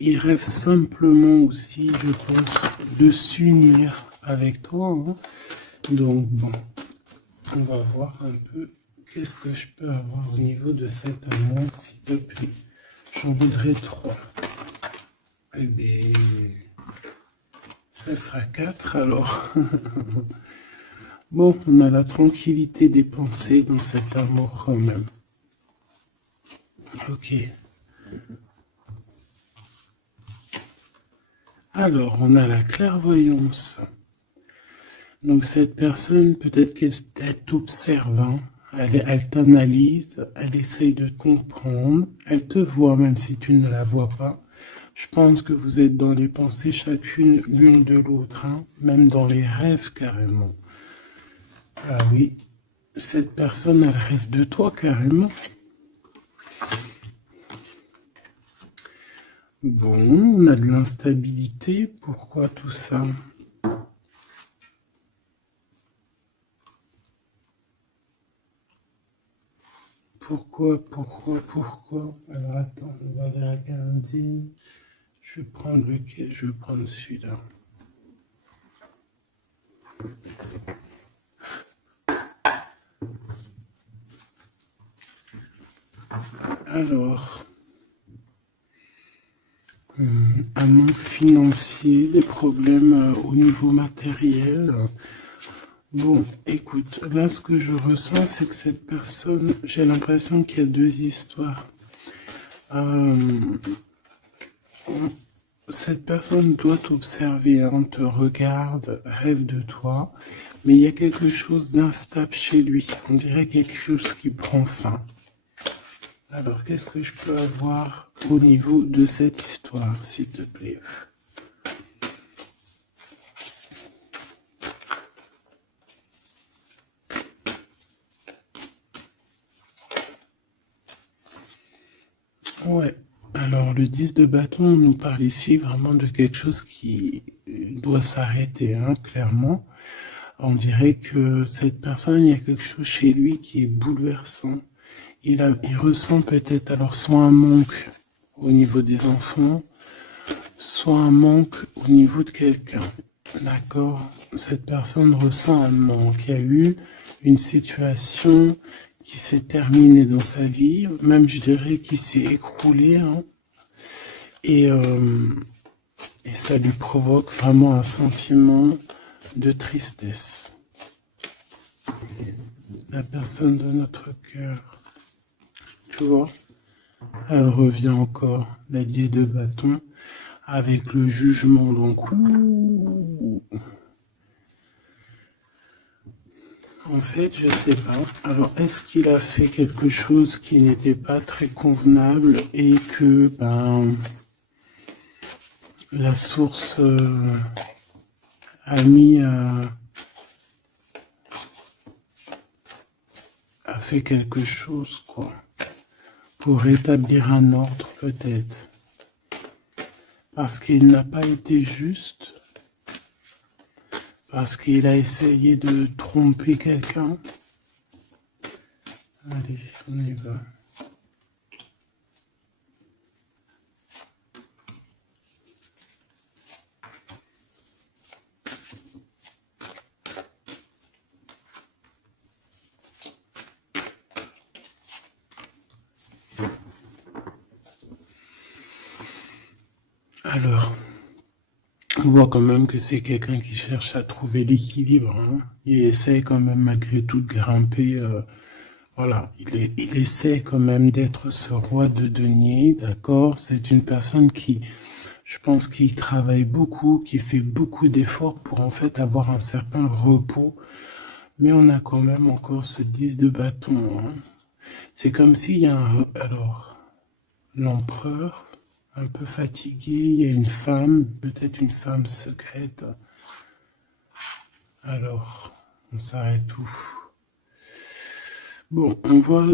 il rêve simplement aussi, je pense, de s'unir avec toi, hein. Donc bon, on va voir un peu qu'est-ce que je peux avoir au niveau de cet amour, s'il te plaît. J'en voudrais 3. Eh bien, ça sera 4 alors. Bon, on a la tranquillité des pensées dans cet amour quand même. Ok. Alors, on a la clairvoyance. Donc cette personne, peut-être qu'elle t'observe, hein. Elle t'analyse, elle essaye de te comprendre, elle te voit même si tu ne la vois pas. Je pense que vous êtes dans les pensées chacune l'une de l'autre, hein, même dans les rêves carrément. Ah oui, cette personne, elle rêve de toi carrément. Bon, on a de l'instabilité, pourquoi tout ça? Pourquoi? Alors attends, on va les regarder. Je vais prendre lequel? Je vais prendre celui-là. Alors, un manque financier, des problèmes au niveau matériel. Bon, écoute, là ce que je ressens, c'est que cette personne, j'ai l'impression qu'il y a 2 histoires. Cette personne doit t'observer, hein, te regarde, rêve de toi, mais il y a quelque chose d'instable chez lui. On dirait quelque chose qui prend fin. Alors, qu'est-ce que je peux avoir au niveau de cette histoire, s'il te plaît? Ouais. Alors, le 10 de bâton nous parle ici vraiment de quelque chose qui doit s'arrêter, hein, clairement. On dirait que cette personne, il y a quelque chose chez lui qui est bouleversant. Il ressent peut-être alors soit un manque au niveau des enfants, soit un manque au niveau de quelqu'un. D'accord? Cette personne ressent un manque. Il y a eu une situation qui s'est terminée dans sa vie, même je dirais qui s'est écroulée, hein, et, euh, et ça lui provoque vraiment un sentiment de tristesse. La personne de notre cœur, tu vois, elle revient encore, la 10 de bâton, avec le jugement, donc en fait, je sais pas. Alors, est-ce qu'il a fait quelque chose qui n'était pas très convenable et que, la source a mis a fait quelque chose, quoi, pour rétablir un ordre, peut-être. Parce qu'il n'a pas été juste, parce qu'il a essayé de tromper quelqu'un. Allez, on y va. Alors, on voit quand même que c'est quelqu'un qui cherche à trouver l'équilibre, hein. Il essaie quand même malgré tout de grimper. Voilà, il essaie quand même d'être ce roi de denier, d'accord? C'est une personne qui, je pense, qui travaille beaucoup, qui fait beaucoup d'efforts pour en fait avoir un certain repos. Mais on a quand même encore ce 10 de bâton, hein. C'est comme s'il y a alors, l'empereur, un peu fatigué, il y a une femme, peut-être une femme secrète. Alors, on s'arrête où? Bon, on voit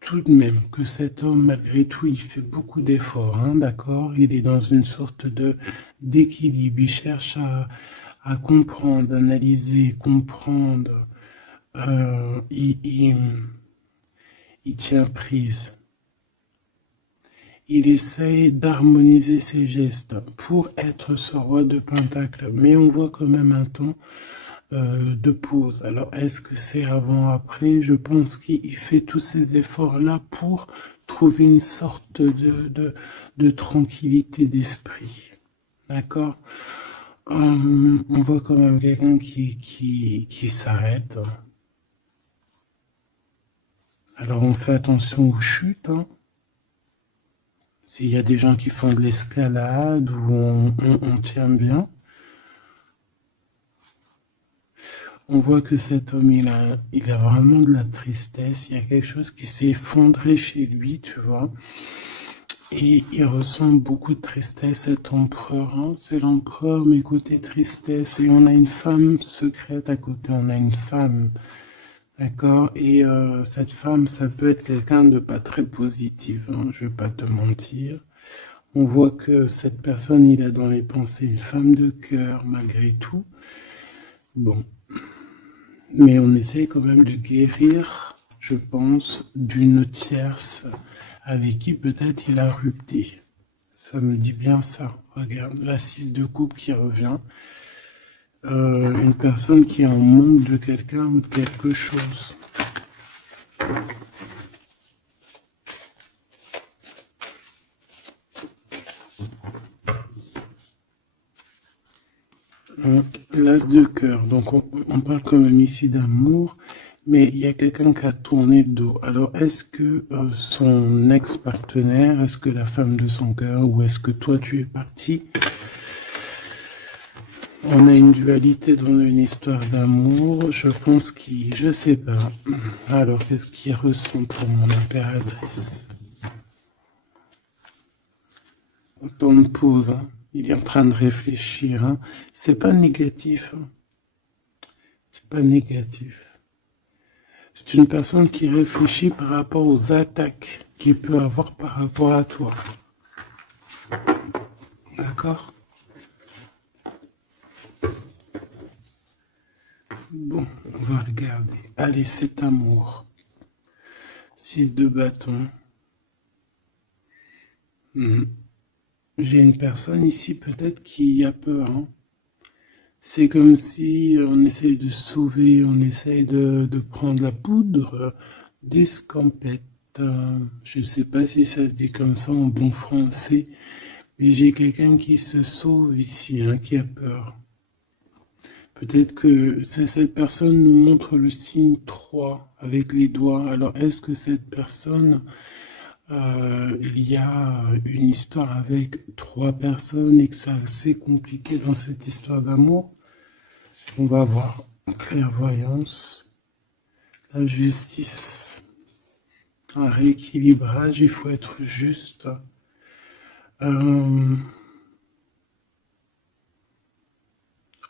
tout de même que cet homme, malgré tout, il fait beaucoup d'efforts, hein, d'accord? Il est dans une sorte de d'équilibre. Il cherche à comprendre, analyser, comprendre. Il tient prise. il essaye d'harmoniser ses gestes pour être ce roi de Pentacle. Mais on voit quand même un temps de pause. Alors, est-ce que c'est avant, après? Je pense qu'il fait tous ces efforts-là pour trouver une sorte de tranquillité d'esprit. D'accord? On voit quand même quelqu'un qui s'arrête. Alors, on fait attention aux chutes. Hein. S'il y a des gens qui font de l'escalade ou on tient bien. On voit que cet homme, il a vraiment de la tristesse. Il y a quelque chose qui s'est effondré chez lui, tu vois. Et il ressent beaucoup de tristesse, cet empereur. Hein. C'est l'empereur, mais côté tristesse. Et on a une femme secrète à côté. On a une femme. D'accord? Et cette femme, ça peut être quelqu'un de pas très positif. Hein, je vais pas te mentir. On voit que cette personne, il a dans les pensées une femme de cœur, malgré tout. Bon. Mais on essaie quand même de guérir, je pense, d'une tierce avec qui peut-être il a rupté. Ça me dit bien ça. Regarde, la 6 de coupe qui revient. Une personne qui est en manque de quelqu'un ou de quelque chose. L'as de cœur, donc on parle quand même ici d'amour, mais il y a quelqu'un qui a tourné le dos. Alors est-ce que son ex-partenaire, est-ce que la femme de son cœur, ou est-ce que toi tu es parti? On a une dualité dans une histoire d'amour, je pense qu'il, je sais pas. Alors qu'est-ce qu'il ressent pour mon impératrice? Autant de pause, hein. Il est en train de réfléchir. Hein. C'est pas négatif. Hein. C'est pas négatif. C'est une personne qui réfléchit par rapport aux attaques qu'il peut avoir par rapport à toi. D'accord? Bon, on va regarder. Allez, cet amour. 6 de bâton. J'ai une personne ici peut-être qui a peur. Hein. C'est comme si on essaye de sauver, on essaye de prendre la poudre d'escampette. Je ne sais pas si ça se dit comme ça en bon français, mais j'ai quelqu'un qui se sauve ici, hein, qui a peur. Peut-être que cette personne nous montre le signe 3 avec les doigts. Alors est-ce que cette personne, il y a une histoire avec 3 personnes et que c'est assez compliqué dans cette histoire d'amour? On va voir. Clairvoyance, la justice, un rééquilibrage, il faut être juste.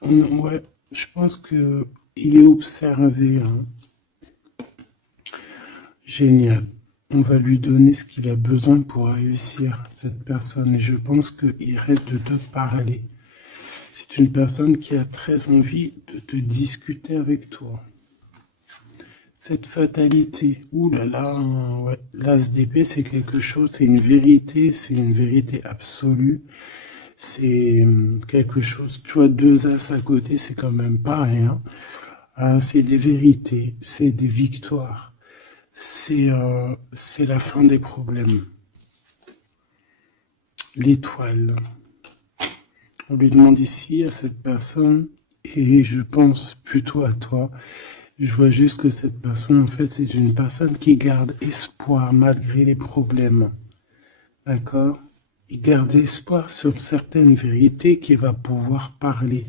Ouais, je pense que il est observé. Hein. Génial. On va lui donner ce qu'il a besoin pour réussir, cette personne. Et je pense qu'il reste de te parler. C'est une personne qui a très envie de te discuter avec toi. Cette fatalité, ouh là là, ouais. L'as d'épée, c'est quelque chose, c'est une vérité absolue. C'est quelque chose, tu vois, 2 as à côté, c'est quand même pas rien. C'est des vérités, c'est des victoires. C'est la fin des problèmes. L'étoile. On lui demande ici à cette personne, et je pense plutôt à toi, je vois juste que cette personne, en fait, c'est une personne qui garde espoir malgré les problèmes. D'accord? Il garde espoir sur certaines vérités qu'il va pouvoir parler.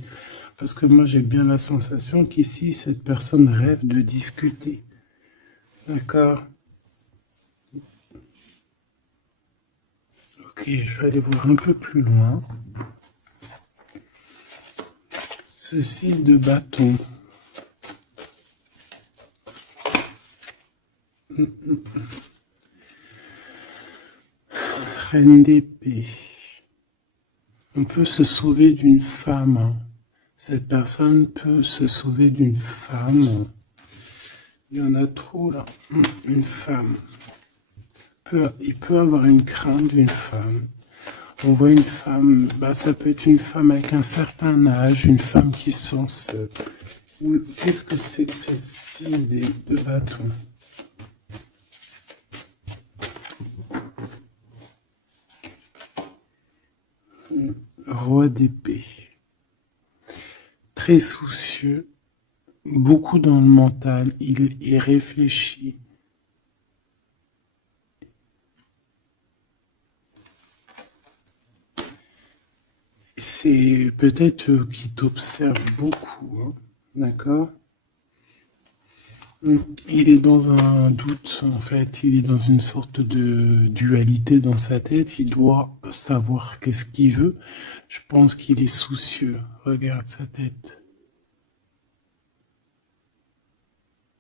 Parce que moi, j'ai bien la sensation qu'ici, cette personne rêve de discuter. D'accord? Ok, je vais aller voir un peu plus loin. Ce 6 de bâton. Reine d'épée. On peut se sauver d'une femme. Hein. Cette personne peut se sauver d'une femme. Il y en a trop là. Une femme. il peut avoir une crainte d'une femme. On voit une femme, ça peut être une femme avec un certain âge, une femme qui se sent seule. Qu'est-ce que c'est que ces 6 de bâton? Roi d'épée. Très soucieux, beaucoup dans le mental, il réfléchit. C'est peut-être qu'il t'observe beaucoup, hein, d'accord? Il est dans un doute, en fait, il est dans une sorte de dualité dans sa tête, il doit savoir qu'est-ce qu'il veut. Je pense qu'il est soucieux, regarde sa tête.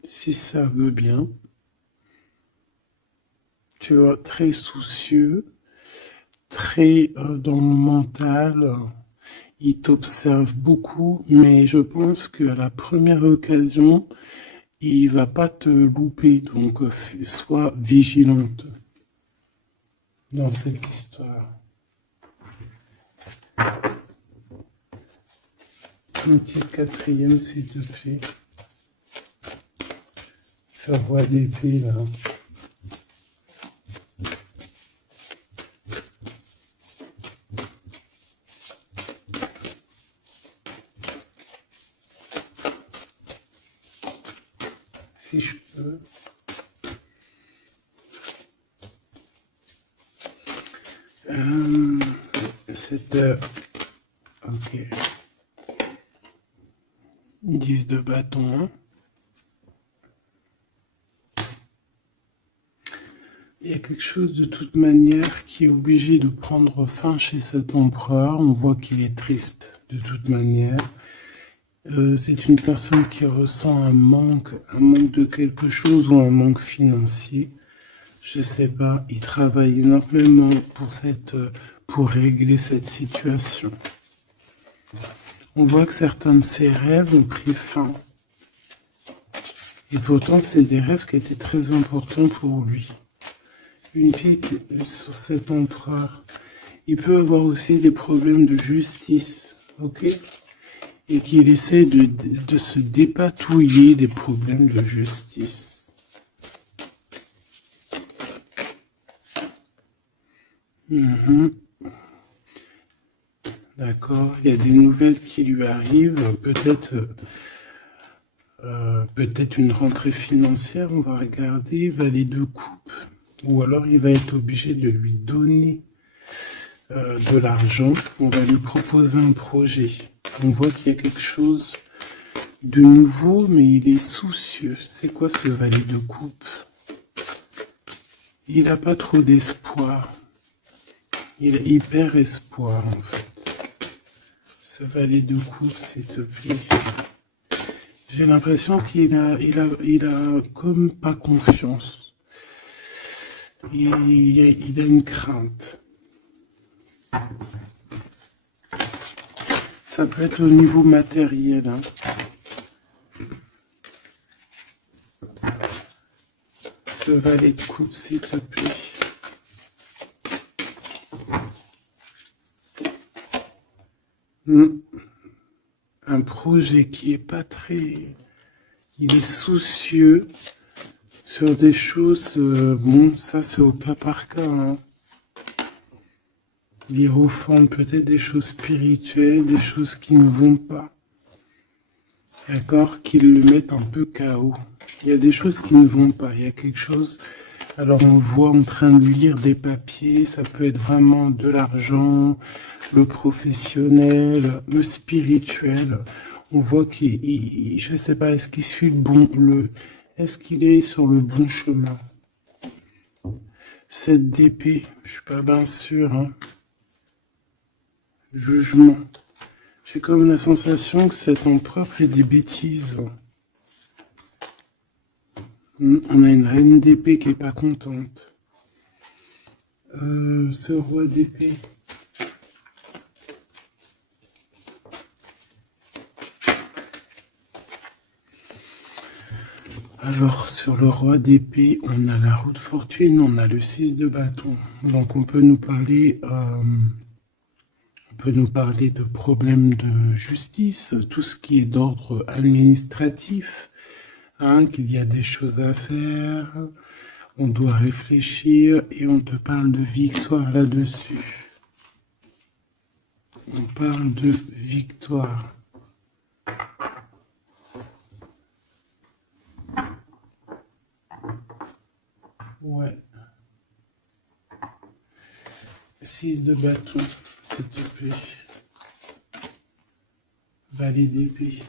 Si ça veut bien, tu vois, très soucieux, très dans le mental, il t'observe beaucoup, mais je pense qu'à la première occasion, il va pas te louper, donc sois vigilante dans cette histoire. Un petit quatrième, s'il te plaît. Ce roi d'épée, là. Si je peux. Cette... ok. 10 de bâton, hein. Il y a quelque chose de toute manière qui est obligé de prendre fin chez cet empereur. On voit qu'il est triste de toute manière. C'est une personne qui ressent un manque de quelque chose ou un manque financier. Je sais pas, il travaille énormément pour régler cette situation. On voit que certains de ses rêves ont pris fin. Et pourtant, c'est des rêves qui étaient très importants pour lui. Une pique sur cet empereur. Il peut avoir aussi des problèmes de justice, ok? Et qu'il essaie de se dépatouiller des problèmes de justice. D'accord, il y a des nouvelles qui lui arrivent, peut-être une rentrée financière, on va regarder, valet de coupe. Ou alors il va être obligé de lui donner de l'argent, on va lui proposer un projet. On voit qu'il y a quelque chose de nouveau, mais il est soucieux. C'est quoi ce valet de coupe? Il n'a pas trop d'espoir. Il a hyper espoir en fait. Ce valet de coupe, s'il te plaît. J'ai l'impression qu'il a comme pas confiance. Il a une crainte. Ça peut être au niveau matériel. Hein. Ce valet de coupe, s'il te plaît. Un projet qui est pas très... Il est soucieux sur des choses... bon, ça c'est au cas par cas. Hein. Il refond peut-être des choses spirituelles, des choses qui ne vont pas. D'accord? Qui le mettent un peu KO. Il y a des choses qui ne vont pas. Il y a quelque chose... Alors on voit en train de lire des papiers, ça peut être vraiment de l'argent, le professionnel, le spirituel. On voit qu'il, je sais pas, est-ce qu'il suit est-ce qu'il est sur le bon chemin? 7 d'épée, je suis pas bien sûr. Hein. Jugement. J'ai comme la sensation que cet empereur fait des bêtises. On a une reine d'épée qui est pas contente. Ce roi d'épée. Alors, sur le roi d'épée, on a la roue de fortune, on a le 6 de bâton. Donc, on peut nous parler de problèmes de justice, tout ce qui est d'ordre administratif, hein, qu'il y a des choses à faire, on doit réfléchir et on te parle de victoire là-dessus. On parle de victoire. Ouais. 6 de bâton, s'il te plaît. Valet d'épée.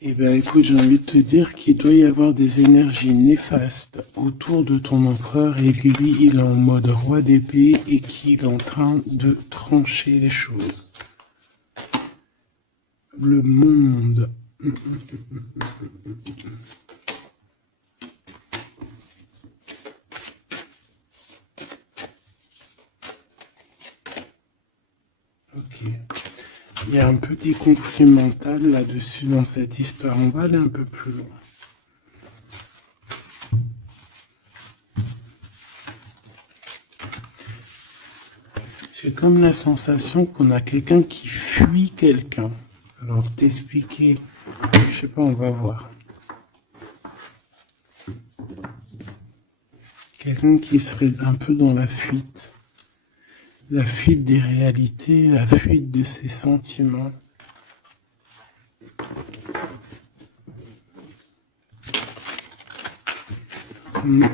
Eh bien, écoute, j'ai envie de te dire qu'il doit y avoir des énergies néfastes autour de ton empereur et que lui, il est en mode roi d'épée et qu'il est en train de trancher les choses. Le monde. Ok. Il y a un petit conflit mental là-dessus dans cette histoire. On va aller un peu plus loin. J'ai comme la sensation qu'on a quelqu'un qui fuit quelqu'un. Alors t'expliquer, je sais pas, on va voir. Quelqu'un qui serait un peu dans la fuite des réalités, la fuite de ses sentiments. Une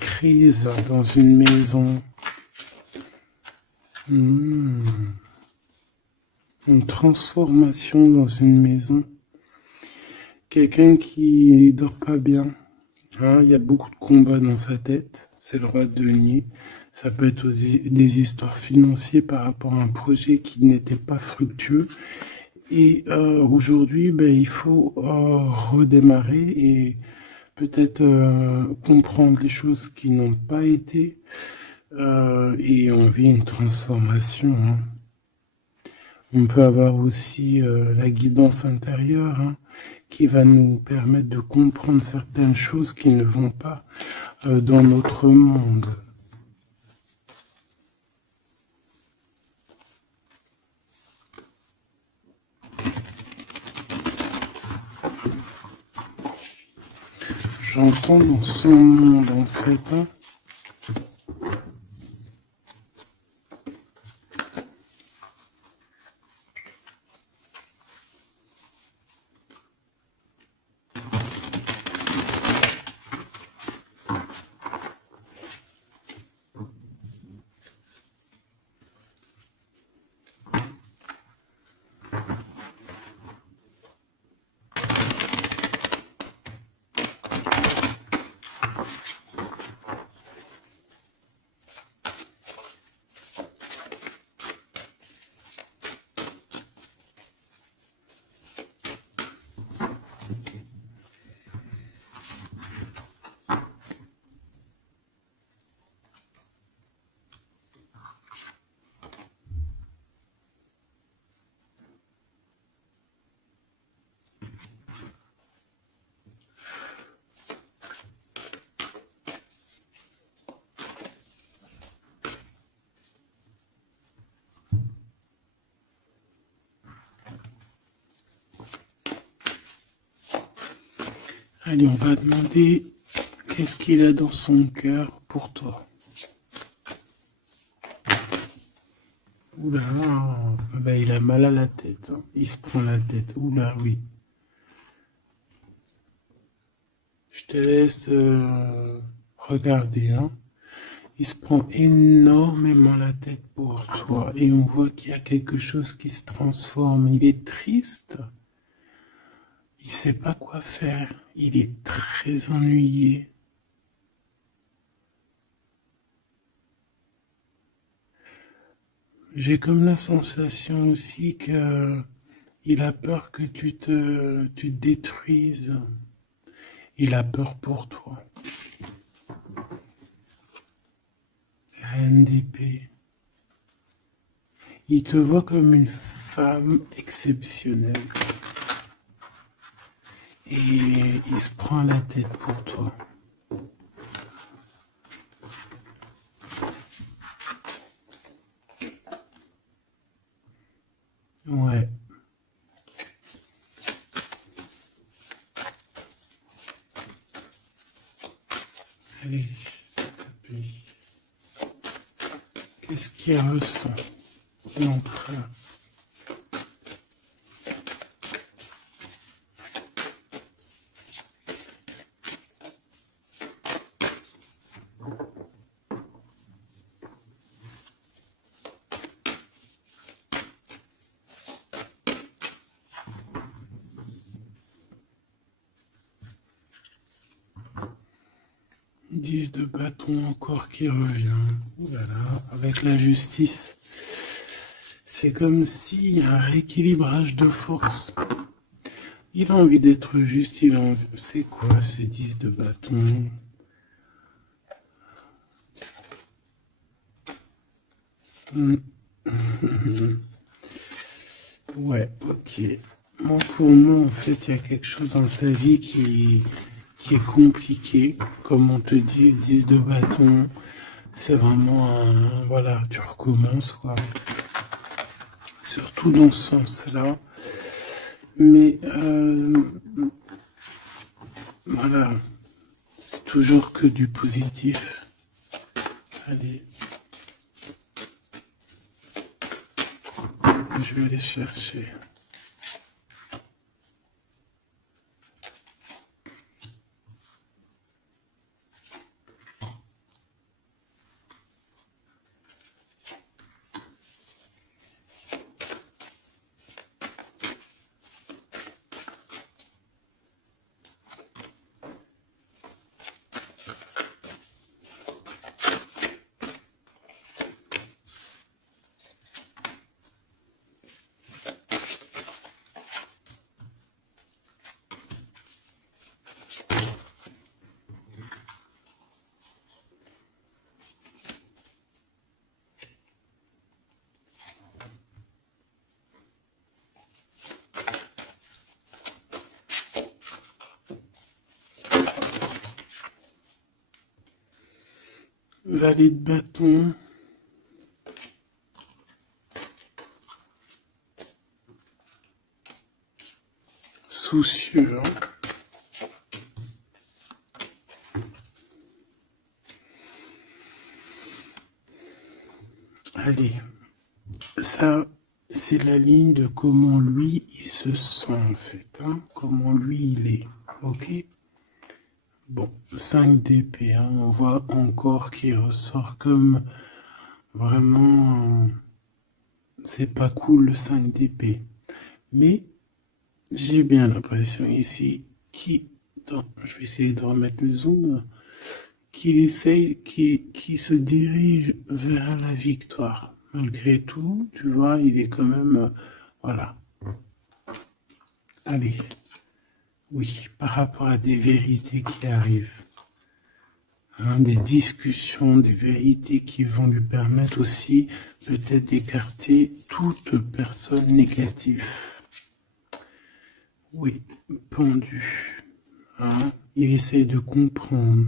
crise dans une maison. Une transformation dans une maison. Quelqu'un qui dort pas bien. Hein, il y a beaucoup de combats dans sa tête. C'est le roi de denier. Ça peut être aussi des histoires financières par rapport à un projet qui n'était pas fructueux. Et aujourd'hui, ben, il faut redémarrer et peut-être comprendre les choses qui n'ont pas été. Et on vit une transformation. Hein. On peut avoir aussi la guidance intérieure, hein, qui va nous permettre de comprendre certaines choses qui ne vont pas dans notre monde. J'entends dans son monde en fait. Hein. Allez, on va demander qu'est-ce qu'il a dans son cœur pour toi. Oula, ben, il a mal à la tête. Hein. Il se prend la tête. Oula, oui. Je te laisse regarder. Hein. Il se prend énormément la tête pour toi. Et on voit qu'il y a quelque chose qui se transforme. Il est triste. Il sait pas quoi faire. Il est très ennuyé. J'ai comme la sensation aussi que il a peur que tu te détruises. Il a peur pour toi. Reine d'épée. Il te voit comme une femme exceptionnelle. et il se prend la tête pour toi. Ouais. Allez, s'il te plaît. Qu'est-ce qu'il ressent, l'empereur? De bâton encore qui revient. Voilà, avec la justice. C'est comme s'il y a un rééquilibrage de force. Il a envie d'être juste, il a envie... C'est quoi ce 10 de bâton? Ouais, ok. Moi, pour moi, en fait, il y a quelque chose dans sa vie qui est compliqué. Comme on te dit, 10 de bâton, c'est vraiment un... Voilà, tu recommences, quoi. Surtout dans ce sens-là. Mais, voilà, c'est toujours que du positif. Allez. Je vais aller chercher. Valet de bâton. Soucieux. Allez. Ça, c'est la ligne de comment lui, il se sent, en fait. Hein, comment lui, il est. Ok? Bon, 5 d'épée. Hein, on voit encore qu'il ressort comme vraiment... c'est pas cool, le 5 d'épée. Mais j'ai bien l'impression ici je vais essayer de remettre le zoom, qu'il essaye, qui se dirige vers la victoire. Malgré tout, tu vois, il est quand même, voilà. Allez, oui, par rapport à des vérités qui arrivent, hein, des discussions, des vérités qui vont lui permettre aussi peut-être d'écarter toute personne négative. Oui, pendu. Hein, il essaye de comprendre.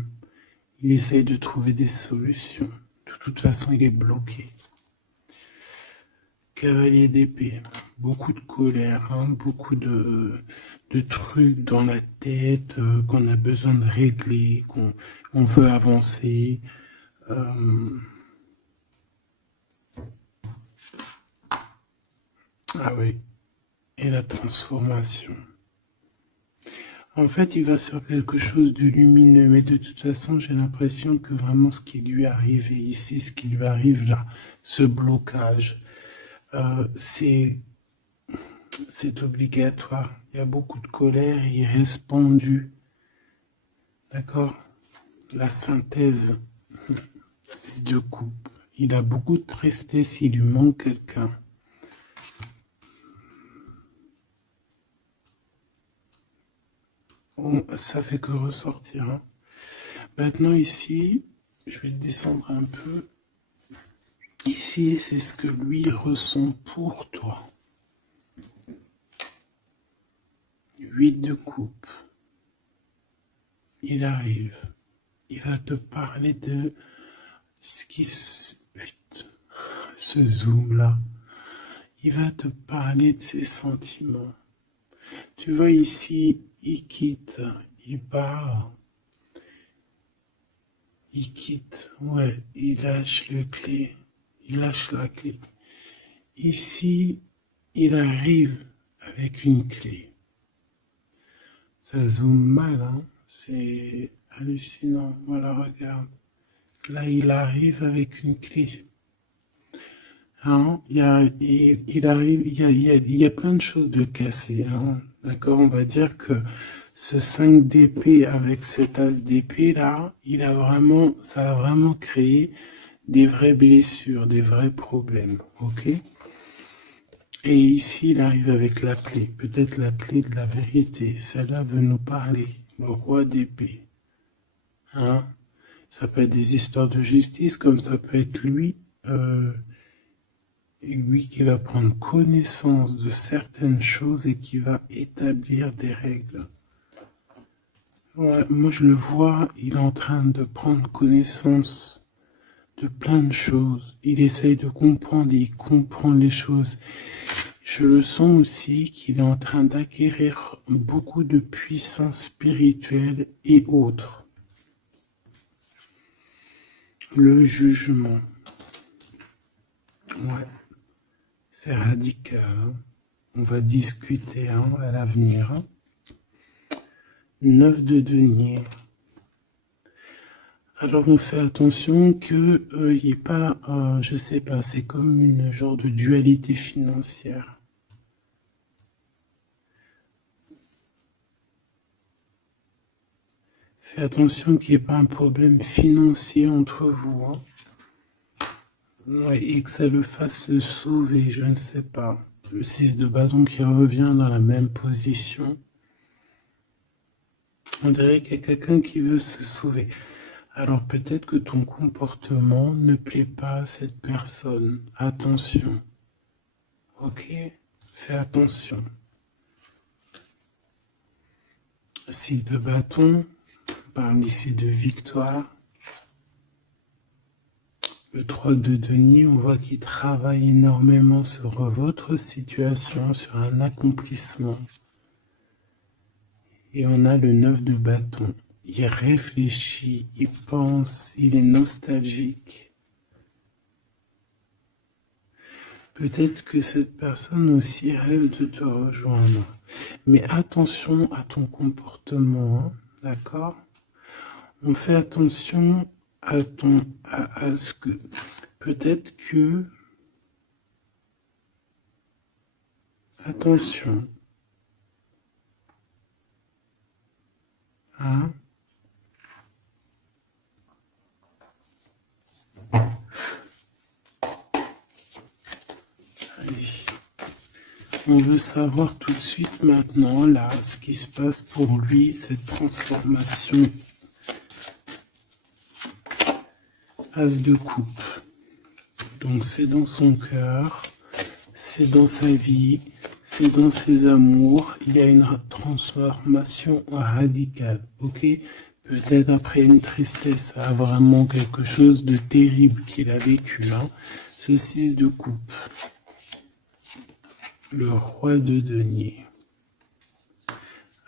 Il essaye de trouver des solutions. De toute façon, il est bloqué. Cavalier d'épée. Beaucoup de colère, hein, beaucoup de trucs dans la tête qu'on a besoin de régler, qu'on veut avancer. Ah oui. Et la transformation. En fait, il va sur quelque chose de lumineux, mais de toute façon, j'ai l'impression que vraiment ce qui lui est arrivé ici, ce qui lui arrive là, ce blocage, c'est obligatoire. Il y a beaucoup de colère, il reste pendu. D'accord? La synthèse, 6 de coupe. Il a beaucoup de tristesse, il lui manque quelqu'un. Bon, ça fait que ressortir. Hein. Maintenant ici, je vais descendre un peu. Ici, c'est ce que lui ressent pour toi. 8 de coupe. il arrive. Il va te parler de ce qui ce zoom-là. Il va te parler de ses sentiments. Tu vois ici, il quitte, il part. Il quitte, ouais, il lâche le clé. Il lâche la clé. Ici, il arrive avec une clé. Ça zoome mal, hein. C'est hallucinant. Voilà, regarde. Là, il arrive avec une clé. Hein, il arrive, il y a plein de choses de cassées. Hein. D'accord, on va dire que ce 5 d'épée avec cet as d'épée là, ça a vraiment créé des vraies blessures, des vrais problèmes. Ok. Et ici, il arrive avec la clé, peut-être la clé de la vérité. Celle-là veut nous parler, le roi d'épée. Hein, ça peut être des histoires de justice, comme ça peut être lui. Et lui qui va prendre connaissance de certaines choses et qui va établir des règles. Ouais, moi je le vois, il est en train de prendre connaissance de plein de choses. Il essaye de comprendre et il comprend les choses. Je le sens aussi qu'il est en train d'acquérir beaucoup de puissance spirituelle et autres. Le jugement. Ouais, c'est radical. Hein. On va discuter hein, à l'avenir. Hein. 9 de denier. Alors on fait attention que il n'y ait pas, je sais pas, c'est comme une genre de dualité financière. Fais attention qu'il n'y ait pas un problème financier entre vous. Hein. Ouais, et que ça le fasse se sauver, je ne sais pas. Le 6 de bâton qui revient dans la même position. On dirait qu'il y a quelqu'un qui veut se sauver. Alors peut-être que ton comportement ne plaît pas à cette personne. Attention. Ok? Fais attention. 6 de bâton. On parle ici de victoire. Le 3 de denier, on voit qu'il travaille énormément sur votre situation, sur un accomplissement. Et on a le 9 de bâton. Il réfléchit, il pense, il est nostalgique. Peut-être que cette personne aussi rêve de te rejoindre. Mais attention à ton comportement, hein, d'accord? On fait attention à ce que peut-être que attention, hein? Allez. On veut savoir tout de suite maintenant, là, ce qui se passe pour lui, cette transformation. As de coupe. Donc c'est dans son cœur, c'est dans sa vie, c'est dans ses amours. Il y a une transformation radicale, ok? Peut-être après une tristesse, vraiment quelque chose de terrible qu'il a vécu. Hein. Ce 6 de coupe. Le roi de denier.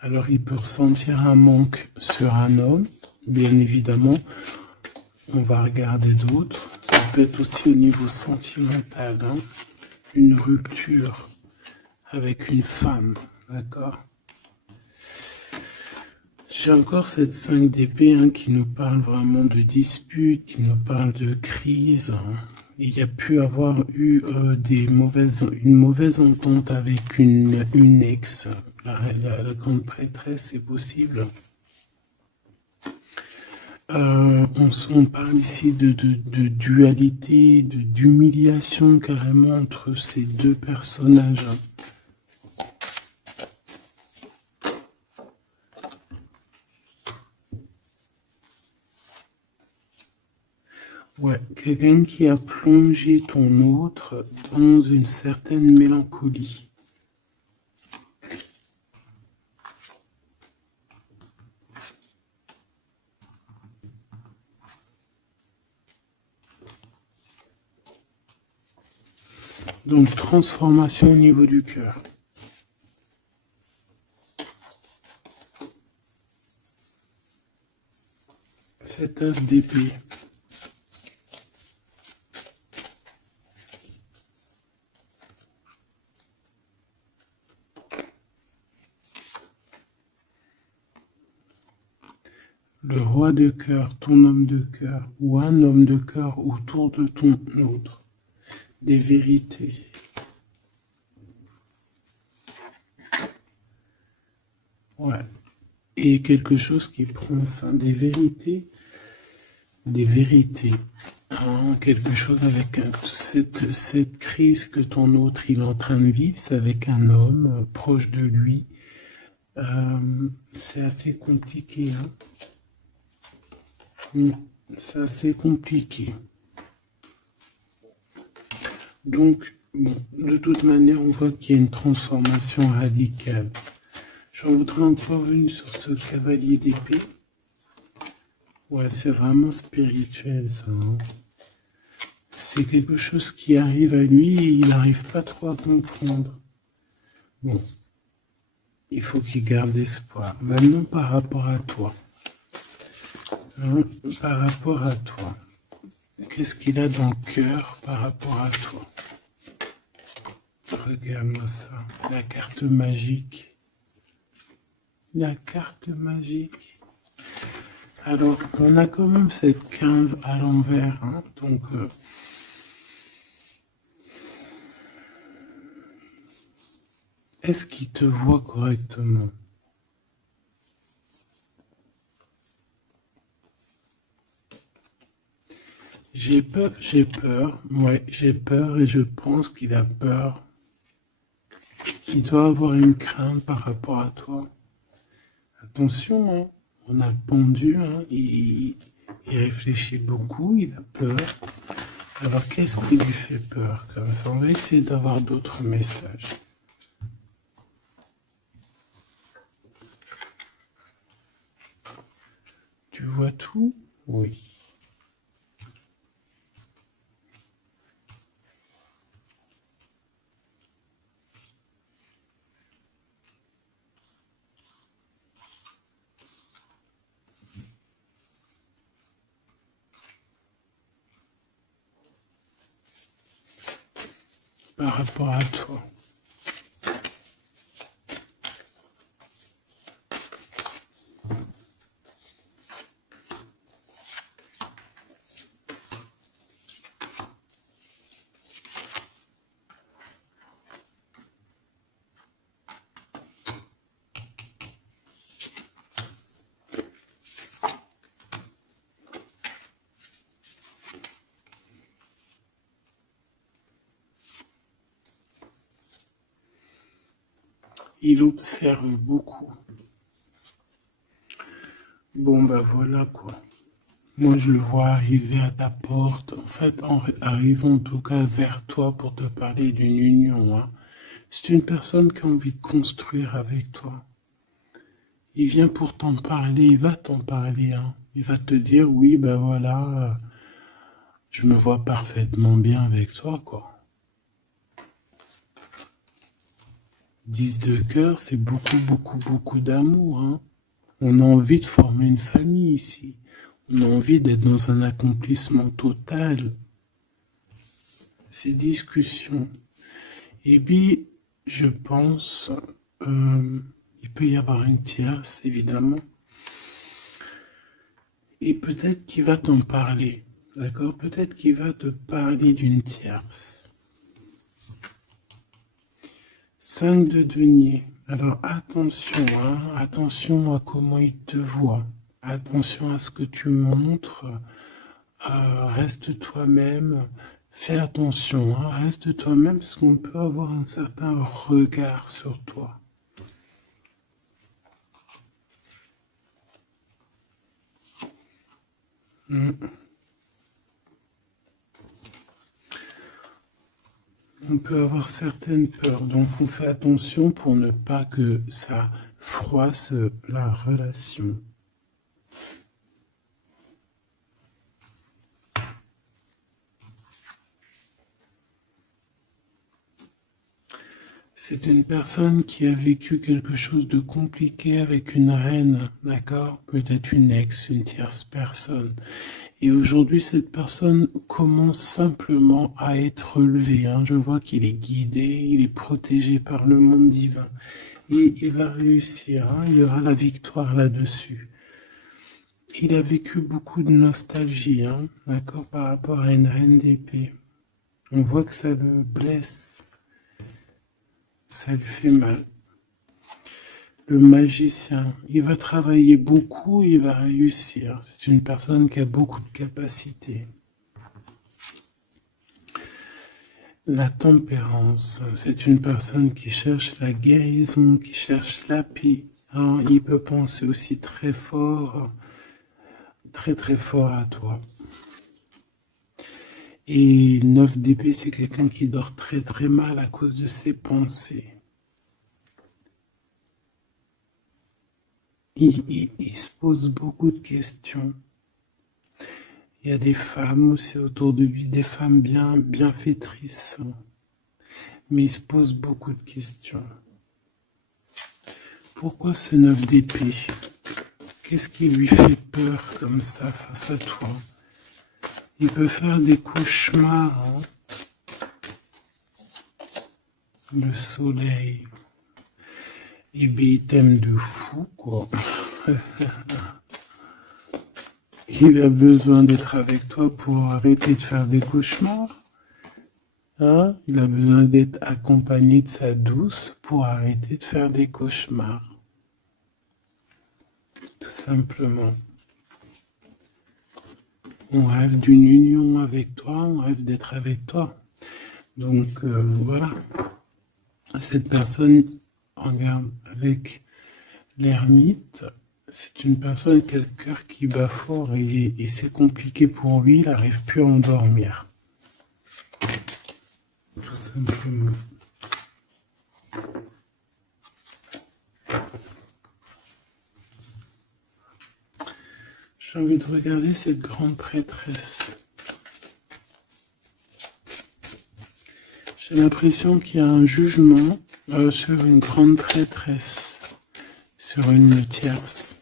Alors il peut ressentir un manque sur un homme, bien évidemment. On va regarder d'autres. Ça peut être aussi au niveau sentimental, hein, une rupture avec une femme, d'accord? J'ai encore cette 5 d'épée hein, qui nous parle vraiment de dispute, qui nous parle de crise. Hein. Il y a pu avoir eu une mauvaise entente avec une ex. La grande prêtresse, c'est possible. On parle ici de dualité, d'humiliation carrément entre ces deux personnages. Ouais, quelqu'un qui a plongé ton autre dans une certaine mélancolie. Donc, transformation au niveau du cœur. Cet as d'épée. Le roi de cœur, ton homme de cœur, ou un homme de cœur autour de ton autre. Des vérités. Ouais. Et quelque chose qui prend fin. Des vérités. Des vérités. Hein, quelque chose avec cette crise que ton autre il est en train de vivre, c'est avec un homme proche de lui. C'est assez compliqué. Hein. C'est assez compliqué. Donc, bon, de toute manière, on voit qu'il y a une transformation radicale. J'en voudrais encore une sur ce cavalier d'épée. Ouais, c'est vraiment spirituel, ça. Hein. C'est quelque chose qui arrive à lui et il n'arrive pas trop à comprendre. Bon, il faut qu'il garde espoir. Maintenant, par rapport à toi. Hein, par rapport à toi. Qu'est-ce qu'il a dans le cœur par rapport à toi? Regarde-moi ça. La carte magique. La carte magique. Alors, on a quand même cette 15 à l'envers. Hein, donc, est-ce qu'il te voit correctement? J'ai peur, ouais, j'ai peur et je pense qu'il a peur. Il doit avoir une crainte par rapport à toi. Attention, hein, on a le pendu, hein, il réfléchit beaucoup, il a peur. Alors qu'est-ce qui lui fait peur comme ça? On va essayer d'avoir d'autres messages. Tu vois tout? Oui. Par rapport à toi. Il observe beaucoup. Bon, bah voilà quoi. Moi, je le vois arriver à ta porte, en fait, en arrivant en tout cas vers toi pour te parler d'une union. Hein. C'est une personne qui a envie de construire avec toi. Il vient pour t'en parler, il va t'en parler. Hein. Il va te dire, oui, ben voilà, je me vois parfaitement bien avec toi, quoi. 10 de cœur, c'est beaucoup, beaucoup, beaucoup d'amour. Hein. On a envie de former une famille ici. On a envie d'être dans un accomplissement total. Ces discussions. Et puis, je pense, il peut y avoir une tierce, évidemment. Et peut-être qu'il va t'en parler. D'accord? Peut-être qu'il va te parler d'une tierce. 5 de denier. Alors attention, hein, attention à comment il te voit. Attention à ce que tu montres. Reste toi-même. Fais attention, hein, reste toi-même parce qu'on peut avoir un certain regard sur toi. On peut avoir certaines peurs, donc on fait attention pour ne pas que ça froisse la relation. C'est une personne qui a vécu quelque chose de compliqué avec une reine, d'accord? Peut-être une ex, une tierce personne. Et aujourd'hui, cette personne commence simplement à être relevée, hein. Je vois qu'il est guidé, il est protégé par le monde divin. Et il va réussir, hein. Il y aura la victoire là-dessus. Il a vécu beaucoup de nostalgie, hein, d'accord, par rapport à une reine d'épée. On voit que ça le blesse, ça lui fait mal. Le magicien, il va travailler beaucoup, il va réussir. C'est une personne qui a beaucoup de capacités. La tempérance, c'est une personne qui cherche la guérison, qui cherche la paix. Hein, il peut penser aussi très fort, très très fort à toi. Et 9 d'épée, c'est quelqu'un qui dort très très mal à cause de ses pensées. Il se pose beaucoup de questions. Il y a des femmes aussi autour de lui, des femmes bienfaitrices. Mais il se pose beaucoup de questions. Pourquoi ce 9 d'épée? Qu'est-ce qui lui fait peur comme ça face à toi? Il peut faire des cauchemars. Hein. Le soleil. Et bien, il t'aime de fou, quoi. Il a besoin d'être avec toi pour arrêter de faire des cauchemars. Hein? Il a besoin d'être accompagné de sa douce pour arrêter de faire des cauchemars. Tout simplement. On rêve d'une union avec toi, on rêve d'être avec toi. Donc voilà. Cette personne, regarde, avec l'ermite, c'est une personne qui a le cœur qui bat fort et c'est compliqué pour lui, il n'arrive plus à endormir. Tout simplement. J'ai envie de regarder cette grande prêtresse. J'ai l'impression qu'il y a un jugement sur une grande prêtresse, sur une tierce.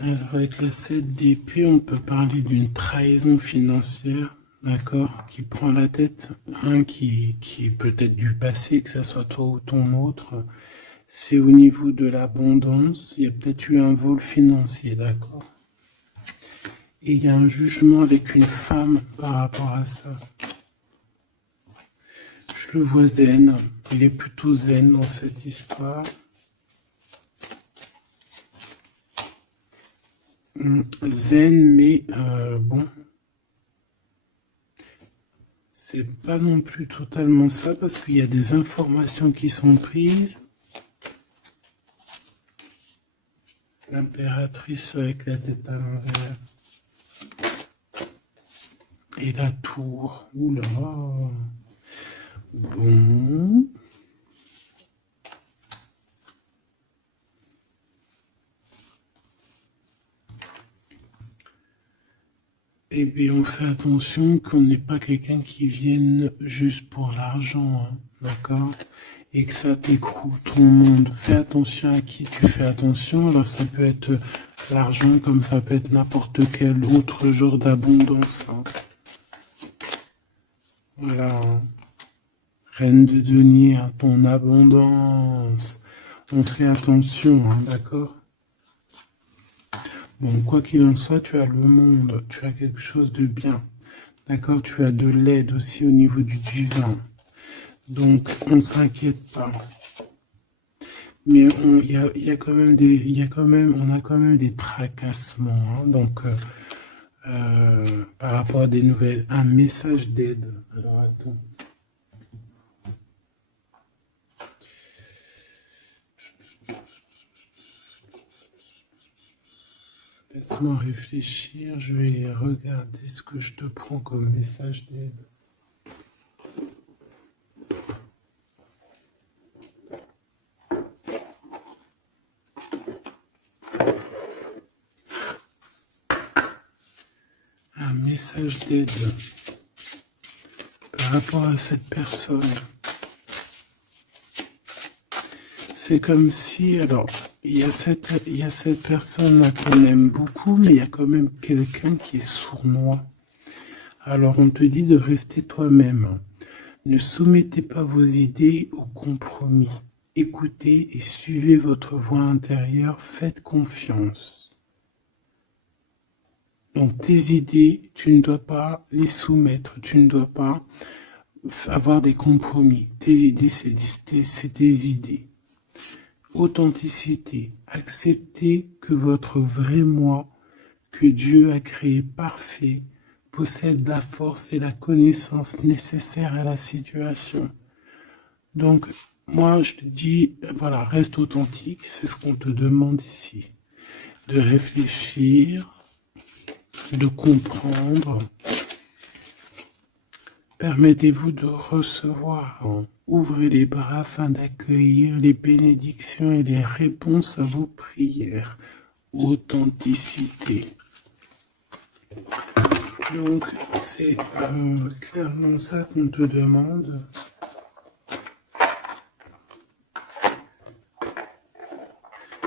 Alors avec la 7 d'épée, on peut parler d'une trahison financière, d'accord, qui prend la tête, hein, qui est peut-être du passé, que ce soit toi ou ton autre. C'est au niveau de l'abondance, il y a peut-être eu un vol financier, d'accord. Et il y a un jugement avec une femme par rapport à ça. Je le vois zen, il est plutôt zen dans cette histoire. Zen, mais bon, c'est pas non plus totalement ça parce qu'il y a des informations qui sont prises. L'impératrice avec la tête à l'envers. Et la tour. Oula. Bon. Eh bien, on fait attention qu'on n'ait pas quelqu'un qui vienne juste pour l'argent, hein, d'accord? Et que ça t'écroule ton monde. Fais attention à qui tu fais attention. Alors, ça peut être l'argent comme ça peut être n'importe quel autre genre d'abondance. Hein. Voilà. Hein. Reine de denier, hein, ton abondance. On fait attention, hein, d'accord? Bon, quoi qu'il en soit, tu as le monde, tu as quelque chose de bien. D'accord? Tu as de l'aide aussi au niveau du divin. Donc, on ne s'inquiète pas. Mais il y a quand même on a quand même des tracassements. Hein, donc, par rapport à des nouvelles, un message d'aide. Alors, attends. Laisse-moi réfléchir, je vais regarder ce que je te prends comme message d'aide. message d'aide par rapport à cette personne. C'est comme si, alors, il y a cette personne-là qu'on aime beaucoup, mais il y a quand même quelqu'un qui est sournois. Alors, on te dit de rester toi-même. Ne soumettez pas vos idées au compromis. Écoutez et suivez votre voix intérieure, faites confiance. Donc, tes idées, tu ne dois pas les soumettre, tu ne dois pas avoir des compromis. Tes idées, c'est tes idées. Authenticité. Acceptez que votre vrai moi, que Dieu a créé parfait, possède la force et la connaissance nécessaires à la situation. Donc, moi, je te dis, voilà, reste authentique, c'est ce qu'on te demande ici. De réfléchir, de comprendre. Permettez-vous de recevoir. Ouvrez les bras afin d'accueillir les bénédictions et les réponses à vos prières. Authenticité. Donc, c'est clairement ça qu'on te demande.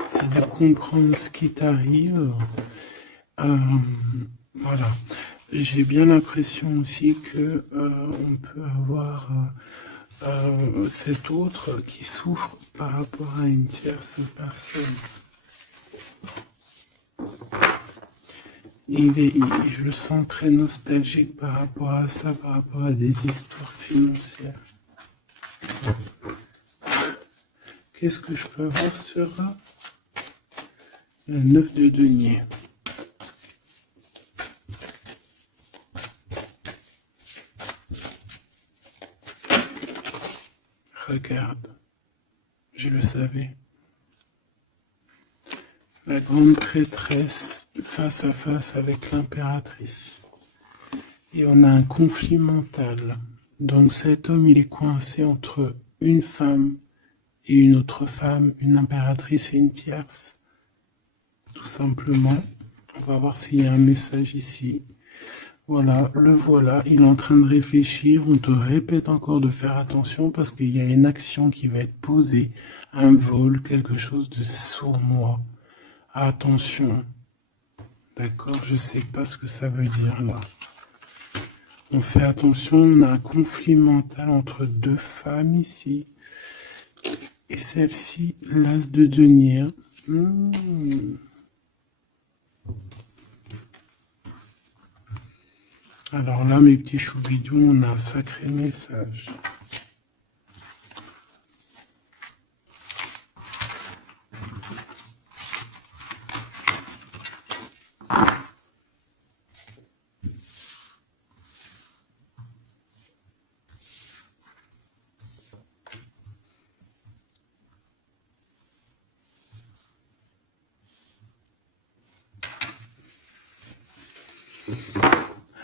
C'est de comprendre ce qui t'arrive. Voilà. J'ai bien l'impression aussi que on peut avoir cet autre qui souffre par rapport à une tierce personne. Je le sens très nostalgique par rapport à ça, par rapport à des histoires financières. Qu'est-ce que je peux voir sur la 9 de denier? Regarde, je le savais. La grande prêtresse face à face avec l'impératrice. Et on a un conflit mental. Donc cet homme, il est coincé entre une femme et une autre femme, une impératrice et une tierce. Tout simplement. On va voir s'il y a un message ici. Voilà, le voilà, il est en train de réfléchir. On te répète encore de faire attention parce qu'il y a une action qui va être posée. Un vol, quelque chose de sournois. Attention. D'accord, je sais pas ce que ça veut dire là. On fait attention, on a un conflit mental entre deux femmes ici. Et celle-ci, l'as de denier. Alors là, mes petits choubidous, on a un sacré message.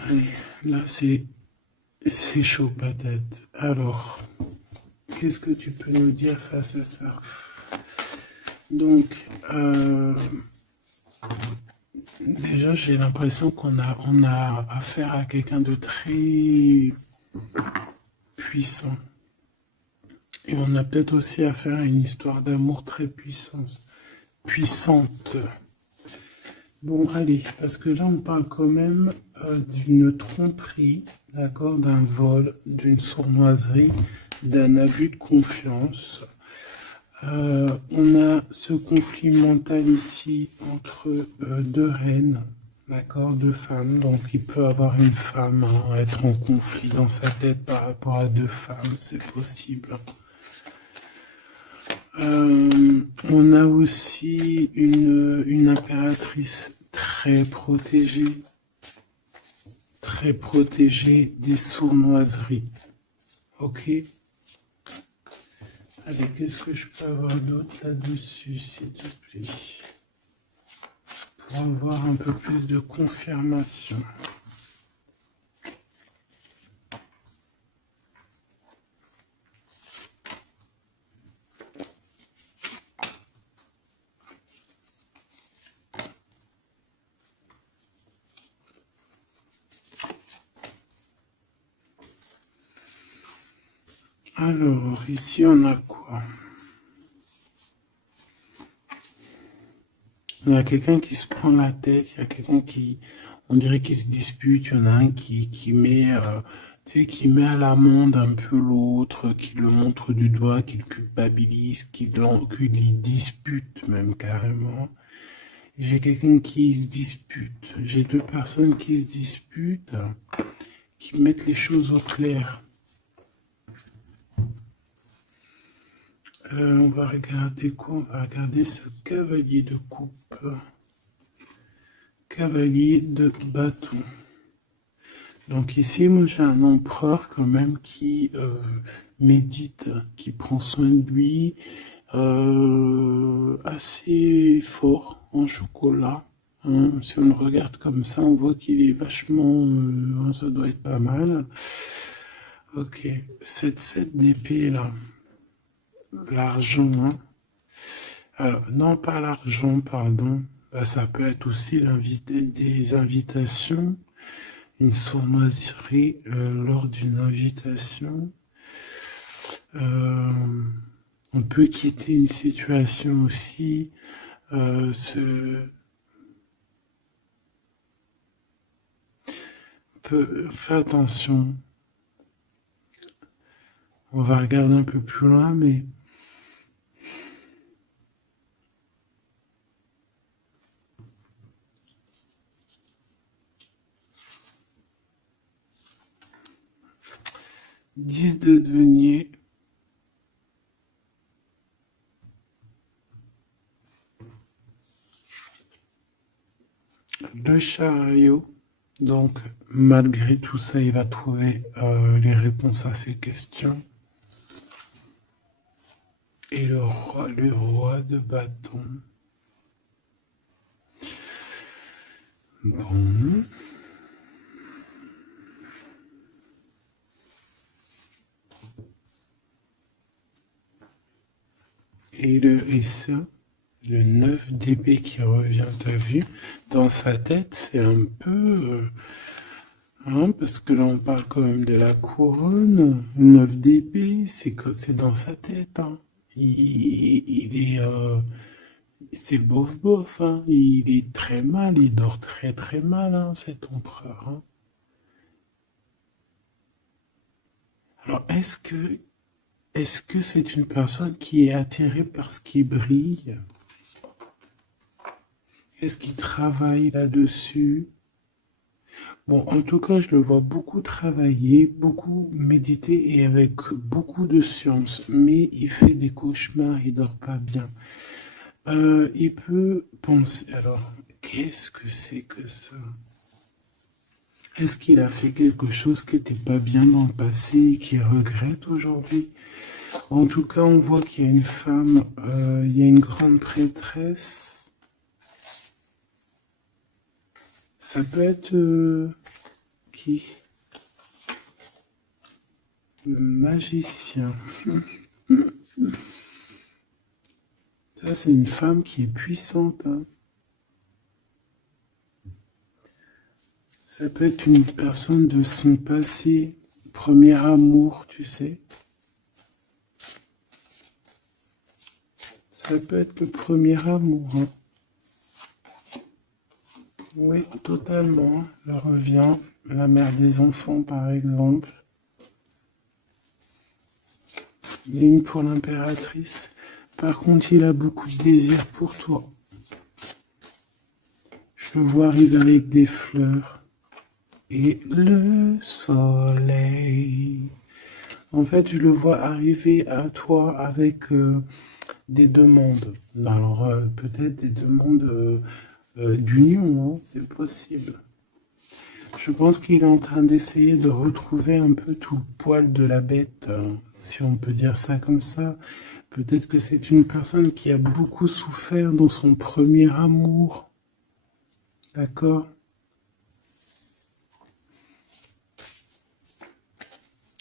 Allez, là c'est chaud patate. Alors, qu'est-ce que tu peux nous dire face à ça? Donc, déjà j'ai l'impression qu'on a affaire à quelqu'un de très puissant. Et on a peut-être aussi affaire à une histoire d'amour très puissante. Bon, allez, parce que là, on parle quand même d'une tromperie, d'accord, d'un vol, d'une sournoiserie, d'un abus de confiance. On a ce conflit mental ici entre deux reines, d'accord, deux femmes. Donc, il peut avoir une femme, être en conflit dans sa tête par rapport à deux femmes, c'est possible. On a aussi une impératrice très protégée des sournoiseries. Ok. Allez, qu'est-ce que je peux avoir d'autre là-dessus, s'il te plaît, pour avoir un peu plus de confirmation. Alors, ici, on a quoi? Il y a quelqu'un qui se prend la tête, il y a quelqu'un qui, on dirait qu'il se dispute, il y en a un qui met, tu sais, qui met à l'amende un peu l'autre, qui le montre du doigt, qui le culpabilise, qui les dispute même carrément. J'ai quelqu'un qui se dispute, j'ai deux personnes qui se disputent, qui mettent les choses au clair. On va regarder quoi? On va regarder ce cavalier de coupe. Cavalier de bâton. Donc ici, moi j'ai un empereur quand même qui médite, qui prend soin de lui, assez fort en chocolat. Hein. Si on le regarde comme ça, on voit qu'il est vachement... ça doit être pas mal. Ok, cette 7 d'épée là, l'argent, hein. Alors, non, pas l'argent, pardon. Bah, ça peut être aussi des invitations, une sournoiserie lors d'une invitation. On peut quitter une situation aussi. Faire attention. On va regarder un peu plus loin, mais 10 de denier. Le chariot. Donc, malgré tout ça, il va trouver les réponses à ses questions. Et le roi de bâton. Bon. Et ça, le 9 d'épée qui revient, t'as vu? Dans sa tête, c'est un peu... hein, parce que là, on parle quand même de la couronne. Le 9 d'épée, c'est dans sa tête. Hein. Il est... c'est bof, hein. Il est très mal, il dort très très mal, hein, cet empereur. Hein. Alors, est-ce que c'est une personne qui est attirée par ce qui brille? Est-ce qu'il travaille là-dessus? Bon, en tout cas, je le vois beaucoup travailler, beaucoup méditer et avec beaucoup de science, mais il fait des cauchemars, il dort pas bien. Il peut penser, alors, qu'est-ce que c'est que ça? Est-ce qu'il a fait quelque chose qui n'était pas bien dans le passé et qu'il regrette aujourd'hui? En tout cas, on voit qu'il y a une femme, il y a une grande prêtresse. Ça peut être qui? Le magicien. Ça, c'est une femme qui est puissante. Hein. Ça peut être une personne de son passé, premier amour, tu sais. Ça peut être le premier amour. Hein. Oui, totalement. Elle revient. La mère des enfants, par exemple. Ligne pour l'impératrice. Par contre, il a beaucoup de désir pour toi. Je le vois arriver avec des fleurs. Et le soleil. En fait, je le vois arriver à toi avec des demandes. Alors, peut-être des demandes d'union, hein, c'est possible. Je pense qu'il est en train d'essayer de retrouver un peu tout le poil de la bête, hein, si on peut dire ça comme ça. Peut-être que c'est une personne qui a beaucoup souffert dans son premier amour. D'accord?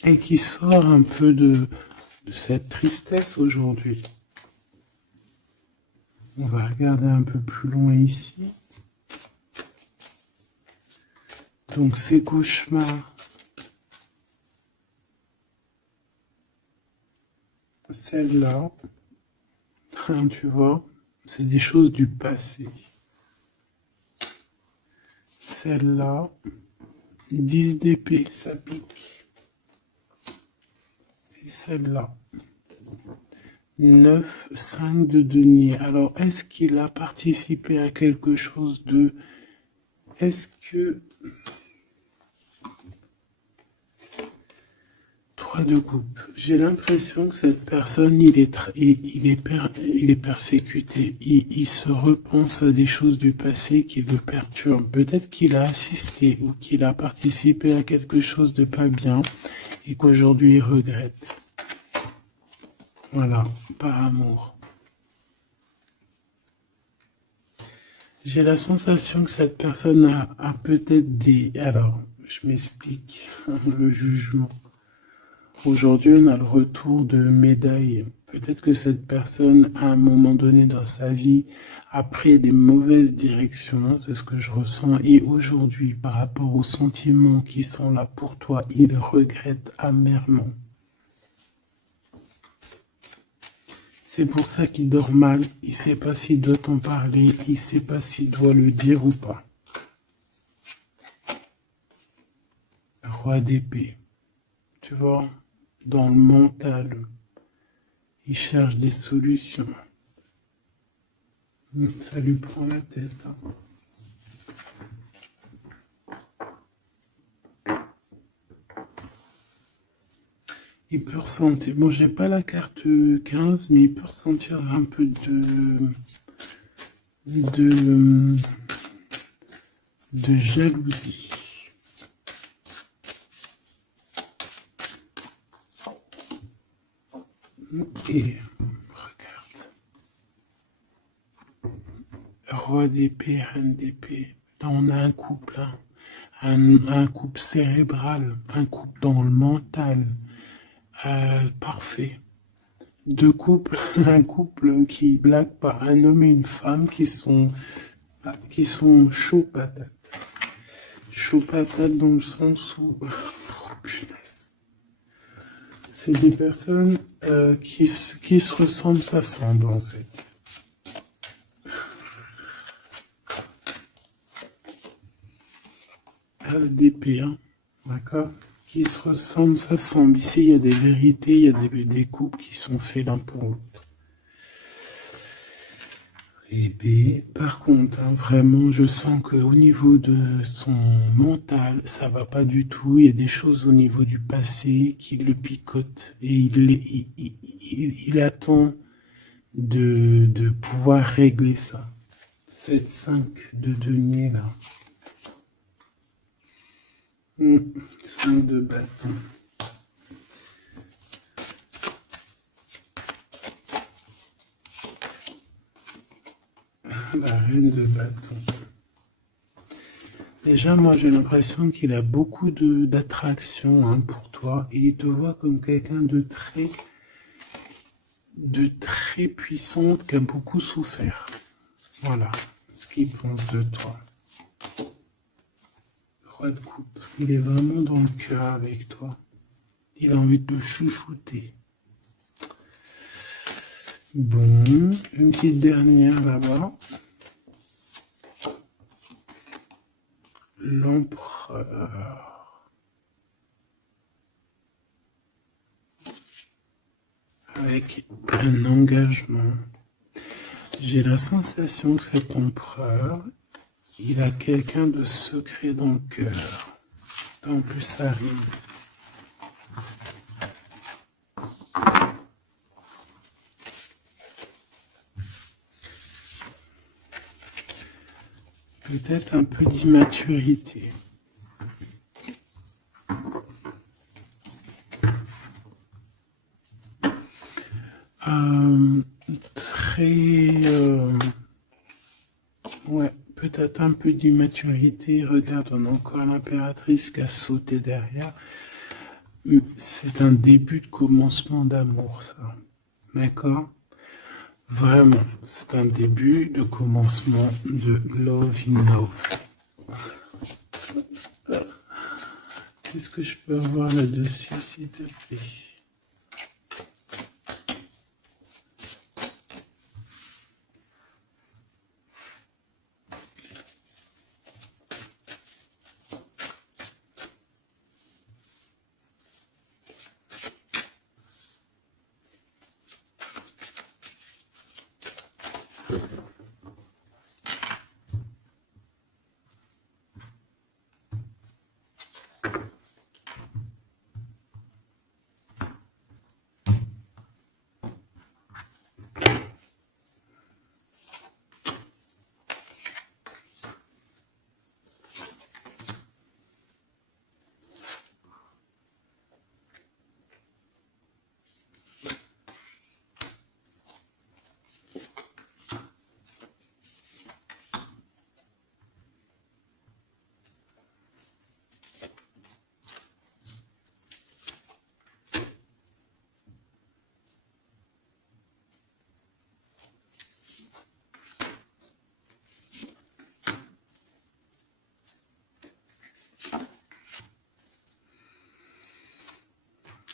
Et qui sort un peu de cette tristesse aujourd'hui. On va regarder un peu plus loin ici. Donc ces cauchemars. Celle-là, hein, tu vois, c'est des choses du passé. Celle-là, 10 d'épée, ça pique. Et celle-là, 9, 5 de denier. Alors, est-ce qu'il a participé à quelque chose de... Est-ce que... 3 de coupe. J'ai l'impression que cette personne, il est persécuté. Il se repense à des choses du passé qui le perturbent. Peut-être qu'il a assisté ou qu'il a participé à quelque chose de pas bien et qu'aujourd'hui il regrette. Voilà, par amour. J'ai la sensation que cette personne a peut-être des... Alors, je m'explique, le jugement. Aujourd'hui, on a le retour de médaille. Peut-être que cette personne, à un moment donné dans sa vie, a pris des mauvaises directions, c'est ce que je ressens. Et aujourd'hui, par rapport aux sentiments qui sont là pour toi, il regrette amèrement. C'est pour ça qu'il dort mal. Il ne sait pas s'il doit t'en parler. Il ne sait pas s'il doit le dire ou pas. Roi d'épée. Tu vois, dans le mental, il cherche des solutions. Ça lui prend la tête. Hein. Il peut ressentir, bon j'ai pas la carte 15, mais il peut ressentir un peu de jalousie. Et regarde. Roi d'épée, reine d'épée. Là on a un couple, hein. Un couple cérébral, un couple dans le mental. Parfait. Deux couples, un couple qui blague par un homme et une femme qui sont chauds patates. Chauds patates dans le sens où... Oh, punaise. C'est des personnes qui se ressemblent, s'assemblent en fait. As d'épée, hein, d'accord? Qui se ressemblent, s'assemblent. Ici, il y a des vérités, il y a des couples qui sont faits l'un pour l'autre. Et B, par contre, hein, vraiment, je sens qu'au niveau de son mental, ça va pas du tout. Il y a des choses au niveau du passé qui le picotent et il attend de pouvoir régler ça. 7-5 de denier, là. 5 de bâton. La reine de bâton. Déjà, moi, j'ai l'impression qu'il a beaucoup d'attraction hein, pour toi et il te voit comme quelqu'un de très puissante qui a beaucoup souffert. Voilà ce qu'il pense de toi. Roi de coupe. Il est vraiment dans le cœur avec toi. Il a envie de te chouchouter. Bon, une petite dernière là-bas. L'empereur. Avec un engagement. J'ai la sensation que cet empereur, il a quelqu'un de secret dans le cœur. En plus, ça rime. Peut-être un peu d'immaturité. Ouais, peut-être un peu d'immaturité. Regarde, on a encore l'impératrice qui a sauté derrière. C'est un début de commencement d'amour, ça. D'accord? Vraiment, c'est un début de commencement de love in love. Qu'est-ce que je peux avoir là-dessus, s'il te plaît?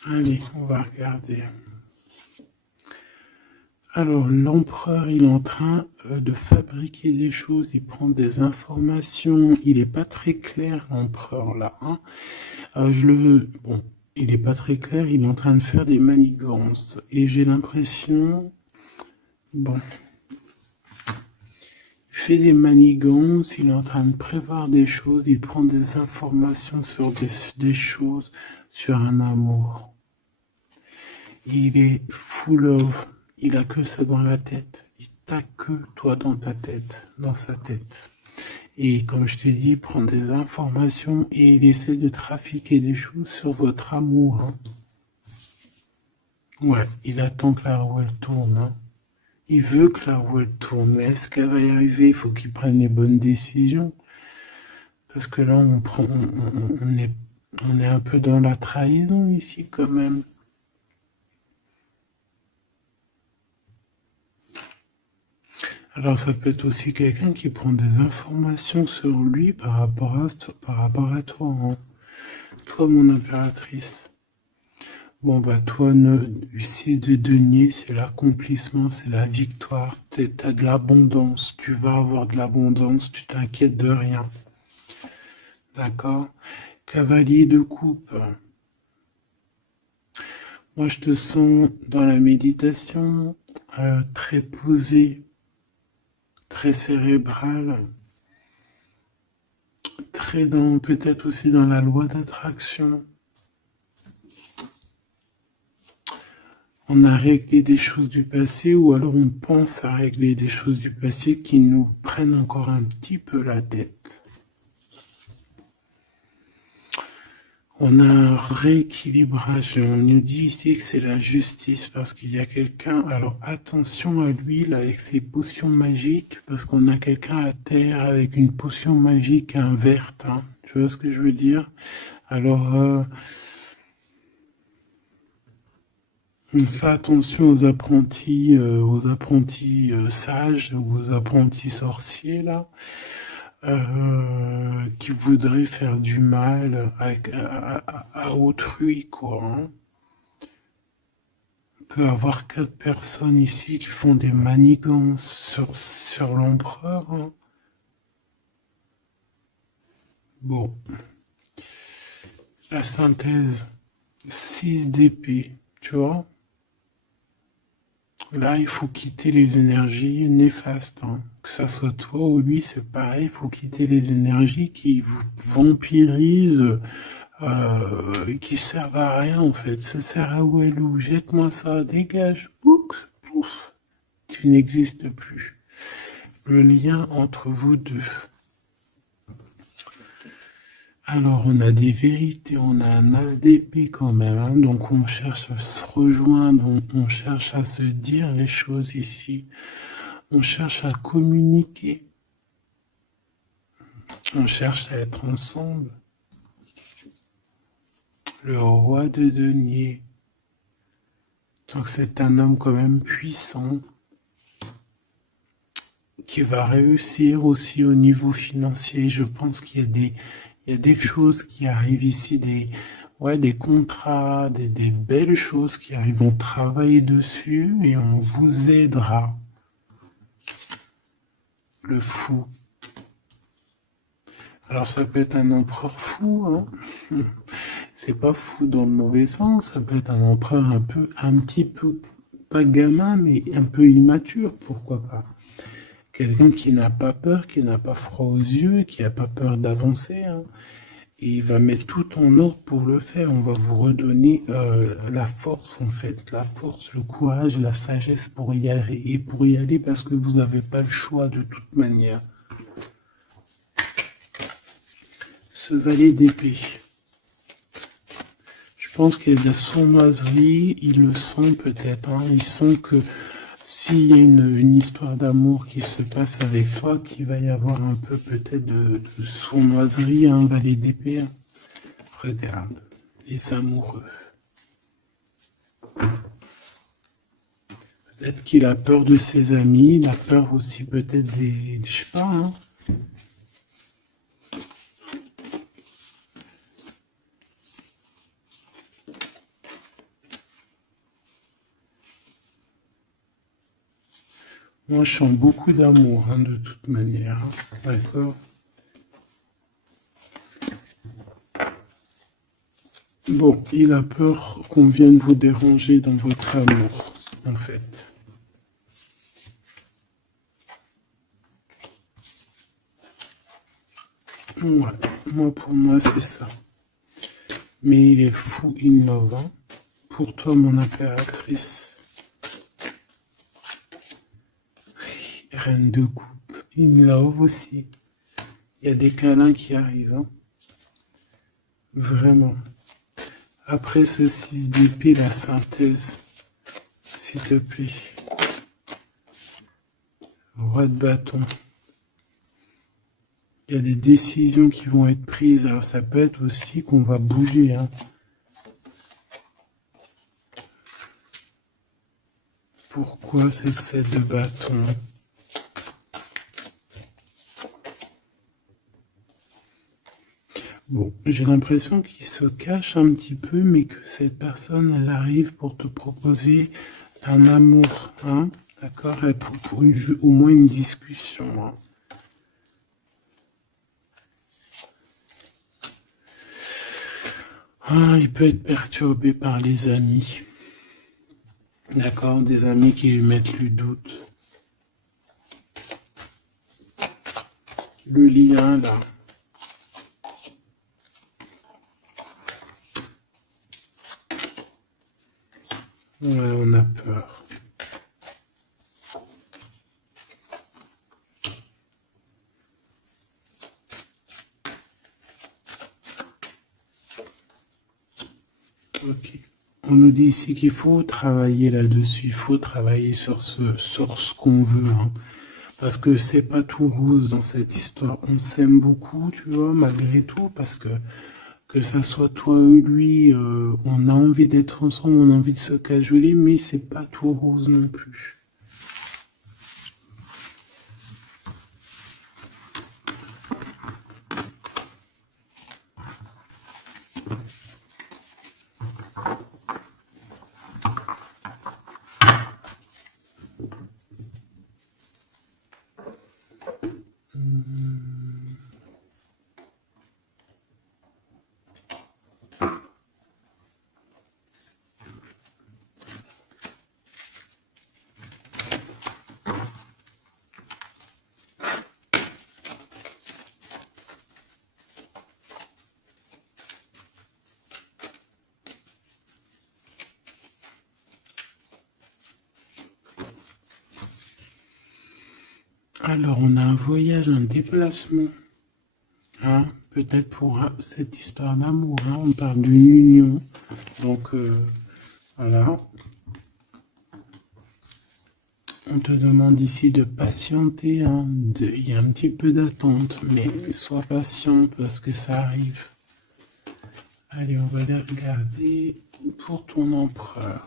Allez, on va regarder. Alors, l'empereur, il est en train de fabriquer des choses, il prend des informations, il n'est pas très clair, l'empereur, là. Hein. Bon, il n'est pas très clair, il est en train de faire des manigances. Et j'ai l'impression... Bon... Il fait des manigances, il est en train de prévoir des choses, il prend des informations sur des choses, sur un amour. Il est full of, il a que ça dans la tête. Il t'a que toi dans ta tête, dans sa tête. Et comme je t'ai dit, il prend des informations et il essaie de trafiquer des choses sur votre amour. Hein. Ouais, il attend que la roue elle tourne. Hein. Il veut que la roue elle tourne, mais est-ce qu'elle va y arriver? Il faut qu'il prenne les bonnes décisions. Parce que là, on est un peu dans la trahison ici quand même. Alors ça peut être aussi quelqu'un qui prend des informations sur lui par rapport à toi, hein. Toi, mon impératrice. Bon bah toi, 6 de denier, c'est l'accomplissement, c'est la victoire. T'as de l'abondance, tu vas avoir de l'abondance, tu t'inquiètes de rien. D'accord? Cavalier de coupe. Moi, je te sens dans la méditation, très posé, très cérébral, très dans, peut-être aussi dans la loi d'attraction. On a réglé des choses du passé ou alors on pense à régler des choses du passé qui nous prennent encore un petit peu la tête. On a un rééquilibrage. On nous dit ici que c'est la justice parce qu'il y a quelqu'un. Alors attention à lui là avec ses potions magiques parce qu'on a quelqu'un à terre avec une potion magique verte. Hein. Tu vois ce que je veux dire? Alors on fait attention aux apprentis sages, aux apprentis sorciers là. Qui voudrait faire du mal à autrui, quoi. Hein. On peut avoir 4 personnes ici qui font des manigances sur l'empereur. Hein. Bon. La synthèse. 6 d'épée, tu vois. Là, il faut quitter les énergies néfastes. Hein. Que ça soit toi ou lui, c'est pareil. Il faut quitter les énergies qui vous vampirisent, qui servent à rien en fait. Ça sert à Walou. Jette-moi ça, dégage. Pouf, pouf. Tu n'existes plus. Le lien entre vous deux. Alors, on a des vérités, on a un as d'épée quand même, hein, donc on cherche à se rejoindre, on cherche à se dire les choses ici, on cherche à communiquer, on cherche à être ensemble. Le roi de denier, donc c'est un homme quand même puissant, qui va réussir aussi au niveau financier. Je pense qu'il y a des choses qui arrivent ici, des contrats, des belles choses qui arrivent. On travaille dessus et on vous aidera. Le fou. Alors ça peut être un empereur fou, hein. C'est pas fou dans le mauvais sens, ça peut être un empereur un petit peu, pas gamin, mais un peu immature, pourquoi pas. Quelqu'un qui n'a pas peur, qui n'a pas froid aux yeux, qui n'a pas peur d'avancer. Hein. Et il va mettre tout en ordre pour le faire. On va vous redonner la force, en fait. La force, le courage, la sagesse pour y aller. Et pour y aller parce que vous n'avez pas le choix de toute manière. Ce valet d'épée. Je pense qu'il y a de la sournoiserie. Il le sent peut-être. Hein. Il sent que s'il y a une histoire d'amour qui se passe avec toi, qu'il va y avoir un peu peut-être de sournoiserie, un valet d'épée. Regarde, les amoureux. Peut-être qu'il a peur de ses amis, il a peur aussi peut-être je sais pas, hein. Moi, je sens beaucoup d'amour, hein, de toute manière. Hein. D'accord? Bon, il a peur qu'on vienne vous déranger dans votre amour, en fait. Ouais, moi, pour moi, c'est ça. Mais il est fou innovant. Pour toi, mon impératrice, reine de coupe, in love aussi. Il y a des câlins qui arrivent, hein. Vraiment. Après ce 6 d'épée, la synthèse, s'il te plaît. Roi de bâton. Il y a des décisions qui vont être prises. Alors ça peut être aussi qu'on va bouger, hein. Pourquoi c'est le 7 de bâton? Bon, j'ai l'impression qu'il se cache un petit peu, mais que cette personne, elle arrive pour te proposer un amour, hein, d'accord, pour au moins une discussion, hein. Ah, il peut être perturbé par les amis, d'accord, des amis qui lui mettent le doute. Le lien, là. Ouais, on a peur. Ok. On nous dit ici qu'il faut travailler là-dessus, il faut travailler sur ce qu'on veut, hein. Parce que c'est pas tout rose dans cette histoire. On s'aime beaucoup, tu vois, malgré tout, parce que ça soit toi ou lui, on a envie d'être ensemble, on a envie de se cajoler, mais c'est pas tout rose non plus. Alors, on a un voyage, un déplacement, hein, peut-être pour cette histoire d'amour, hein, on parle d'une union, donc voilà. On te demande ici de patienter, hein, il y a un petit peu d'attente, mais sois patiente parce que ça arrive. Allez, on va les regarder pour ton empereur.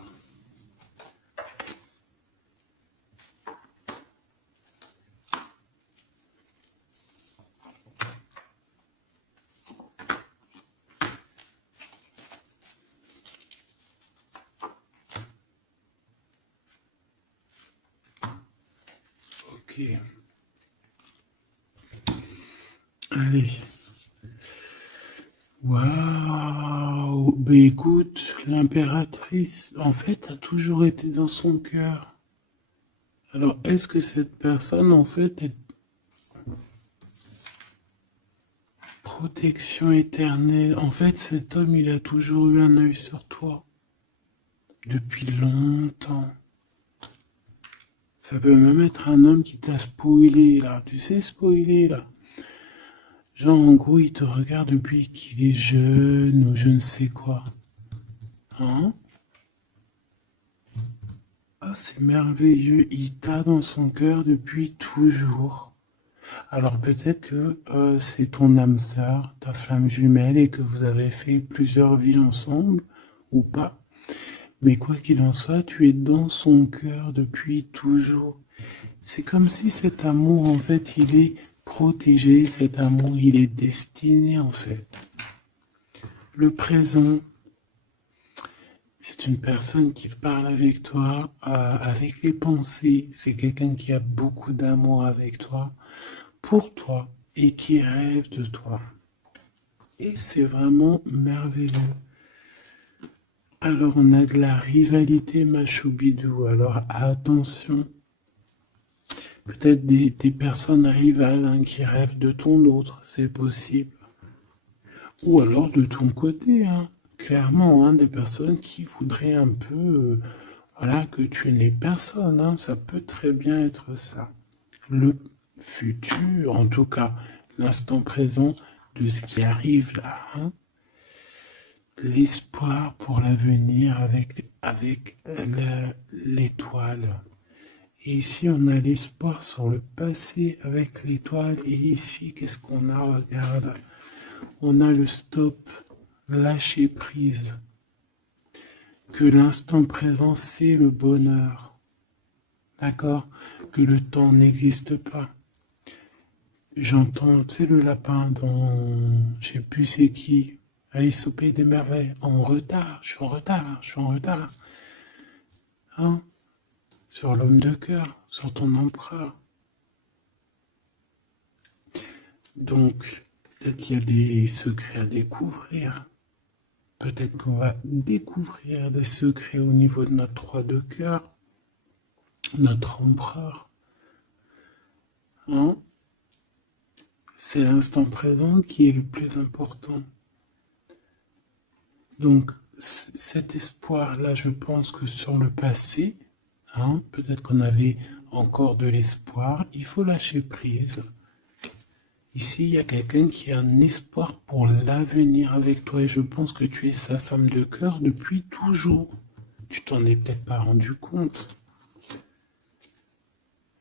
Ok. Allez. Waouh! Ben écoute, l'impératrice, en fait, a toujours été dans son cœur. Alors, est-ce que cette personne, en fait, est protection éternelle? En fait, cet homme, il a toujours eu un œil sur toi. Depuis longtemps. Ça peut même être un homme qui t'a spoilé, là. Tu sais, spoiler, là. Genre, en gros, il te regarde depuis qu'il est jeune ou je ne sais quoi. Hein? Ah, c'est merveilleux. Il t'a dans son cœur depuis toujours. Alors peut-être que c'est ton âme sœur, ta flamme jumelle, et que vous avez fait plusieurs vies ensemble, ou pas. Mais quoi qu'il en soit, tu es dans son cœur depuis toujours. C'est comme si cet amour, en fait, il est protégé, cet amour, il est destiné, en fait. Le présent, C'est une personne qui parle avec toi, avec les pensées. C'est quelqu'un qui a beaucoup d'amour avec toi, pour toi, et qui rêve de toi. Et c'est vraiment merveilleux. Alors on a de la rivalité machoubidou. Alors attention. Peut-être des personnes rivales hein, qui rêvent de ton autre, c'est possible. Ou alors de ton côté, hein, clairement, hein, des personnes qui voudraient un peu voilà, que tu n'aies personne. Hein, ça peut très bien être ça. Le futur, en tout cas, l'instant présent de ce qui arrive là. Hein, l'espoir pour l'avenir avec l'étoile. Et ici, on a l'espoir sur le passé avec l'étoile. Et ici, qu'est-ce qu'on a? Regarde. On a le stop, lâcher prise. Que l'instant présent, c'est le bonheur. D'accord? Que le temps n'existe pas. J'entends, tu sais, le lapin dans, je sais plus c'est qui, Alice au Pays des Merveilles. En retard, je suis en retard, je suis en retard. Hein? Sur l'homme de cœur, sur ton empereur. Donc, peut-être qu'il y a des secrets à découvrir. Peut-être qu'on va découvrir des secrets au niveau de notre roi de cœur, notre empereur. Hein? C'est l'instant présent qui est le plus important. Donc, cet espoir-là, je pense que sur le passé, hein, peut-être qu'on avait encore de l'espoir, il faut lâcher prise. Ici, il y a quelqu'un qui a un espoir pour l'avenir avec toi et je pense que tu es sa femme de cœur depuis toujours. Tu t'en es peut-être pas rendu compte.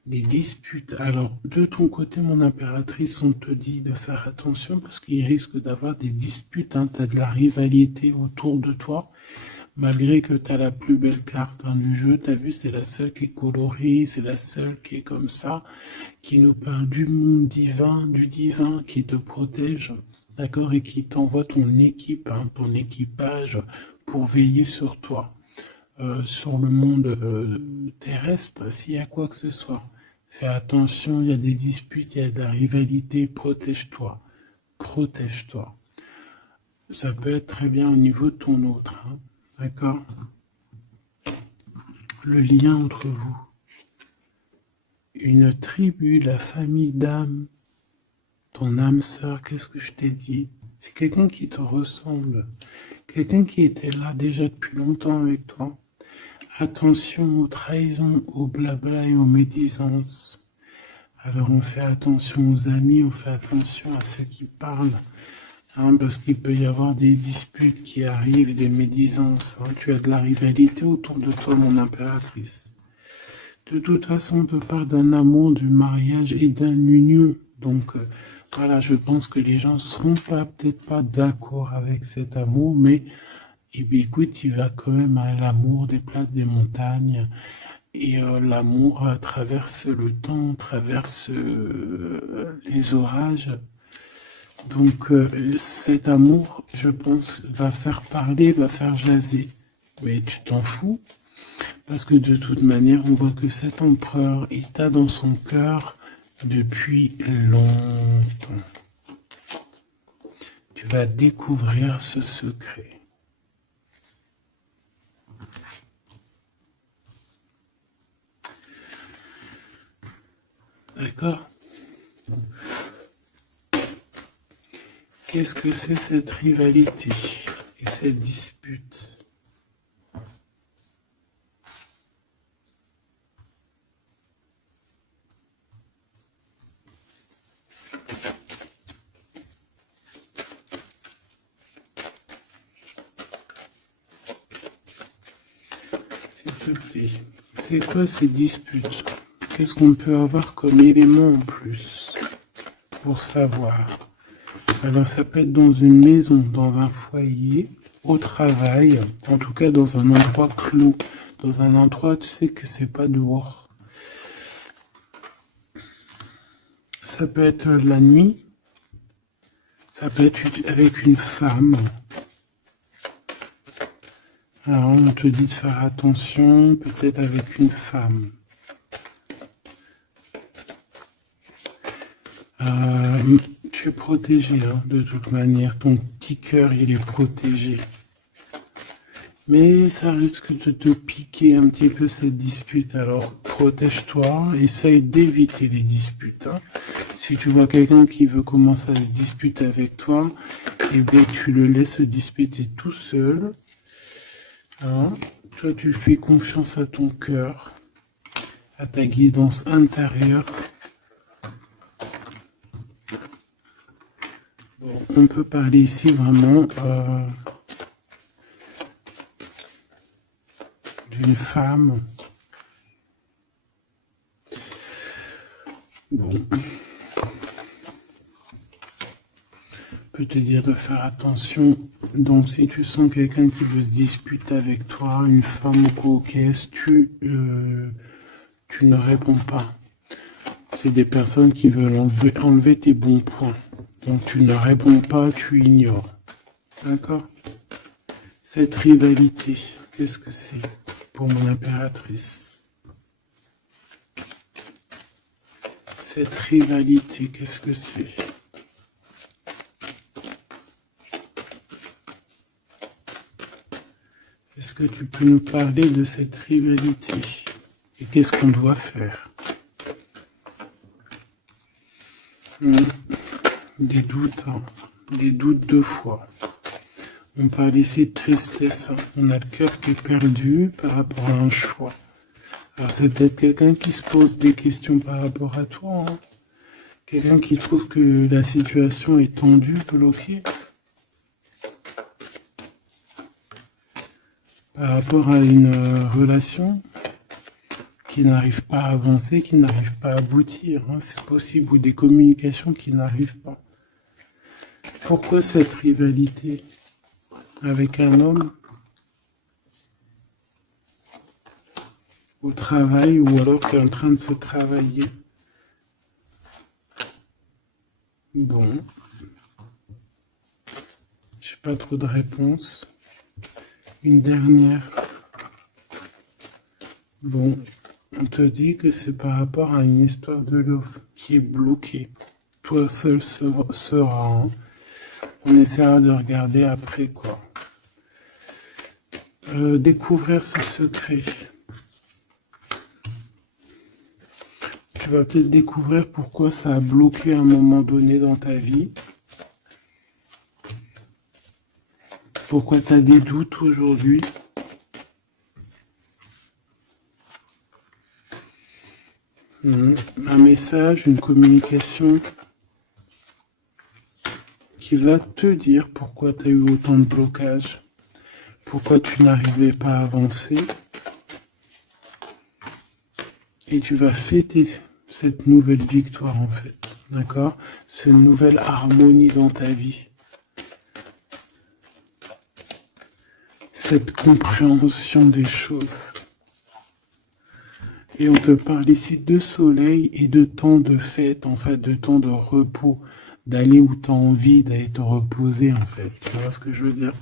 Les disputes. Alors, de ton côté, mon impératrice, on te dit de faire attention parce qu'il risque d'avoir des disputes. Hein. Tu as de la rivalité autour de toi. Malgré que tu as la plus belle carte hein, du jeu, tu as vu, c'est la seule qui est colorée, c'est la seule qui est comme ça, qui nous parle du monde divin, du divin qui te protège, d'accord, et qui t'envoie ton équipe, hein, ton équipage pour veiller sur toi, sur le monde terrestre, s'il y a quoi que ce soit. Fais attention, il y a des disputes, il y a de la rivalité, protège-toi, protège-toi. Ça peut être très bien au niveau de ton autre, hein. D'accord? Le lien entre vous. Une tribu, la famille d'âme, ton âme sœur, qu'est-ce que je t'ai dit? C'est quelqu'un qui te ressemble, quelqu'un qui était là déjà depuis longtemps avec toi. Attention aux trahisons, aux blabla et aux médisances. Alors on fait attention aux amis, on fait attention à ceux qui parlent. Hein, parce qu'il peut y avoir des disputes qui arrivent, des médisances. Hein. Tu as de la rivalité autour de toi, mon impératrice. De toute façon, on te parle d'un amour, du mariage et d'une union. Donc, voilà, je pense que les gens ne seront peut-être pas d'accord avec cet amour, mais eh bien, écoute, il va quand même à l'amour des places des montagnes. Et l'amour traverse le temps, traverse les orages. Donc cet amour, je pense, va faire parler, va faire jaser. Mais tu t'en fous, parce que de toute manière, on voit que cet empereur est dans son cœur depuis longtemps. Tu vas découvrir ce secret. D'accord ? Qu'est-ce que c'est cette rivalité et cette dispute? S'il te plaît, c'est quoi ces disputes? Qu'est-ce qu'on peut avoir comme élément en plus pour savoir? Alors ça peut être dans une maison, dans un foyer, au travail, en tout cas dans un endroit clos, dans un endroit tu sais que c'est pas dehors. Ça peut être la nuit, ça peut être avec une femme, Alors, on te dit de faire attention, peut-être avec une femme. Tu es protégé, hein, de toute manière. Ton petit cœur, il est protégé. Mais ça risque de te piquer un petit peu cette dispute. Alors, protège-toi, essaye d'éviter les disputes. Hein. Si tu vois quelqu'un qui veut commencer à se disputer avec toi, eh bien, tu le laisses se disputer tout seul. Hein. Toi, tu fais confiance à ton cœur, à ta guidance intérieure. Bon, on peut parler ici vraiment d'une femme. Bon. Je peux te dire de faire attention. Donc, si tu sens quelqu'un qui veut se disputer avec toi, une femme ou coquesse, tu ne réponds pas. C'est des personnes qui veulent enlever tes bons points. Donc, tu ne réponds pas, tu ignores. D'accord? Cette rivalité, qu'est-ce que c'est pour mon impératrice? Cette rivalité, qu'est-ce que c'est? Est-ce que tu peux nous parler de cette rivalité? Et qu'est-ce qu'on doit faire? Des doutes, hein. Des doutes deux fois. On parle ici de tristesse. Hein. On a le cœur qui est perdu par rapport à un choix. Alors c'est peut-être quelqu'un qui se pose des questions par rapport à toi. Hein. Quelqu'un qui trouve que la situation est tendue, bloquée. Par rapport à une relation qui n'arrive pas à avancer, qui n'arrive pas à aboutir. Hein. C'est possible. Ou des communications qui n'arrivent pas. Pourquoi cette rivalité avec un homme au travail ou alors qui est en train de se travailler? Bon, j'ai pas trop de réponses. Une dernière. Bon, on te dit que c'est par rapport à une histoire de love qui est bloquée. Toi seul sera. Hein. On essaiera de regarder après quoi. Découvrir ce secret. Tu vas peut-être découvrir pourquoi ça a bloqué à un moment donné dans ta vie. Pourquoi tu as des doutes aujourd'hui. Un message, une communication qui va te dire pourquoi tu as eu autant de blocages. Pourquoi tu n'arrivais pas à avancer. Et tu vas fêter cette nouvelle victoire en fait. D'accord? Cette nouvelle harmonie dans ta vie. Cette compréhension des choses. Et on te parle ici de soleil et de temps de fête, en fait, de temps de repos, d'aller où tu as envie, d'aller te reposer, en fait. Tu vois ce que je veux dire?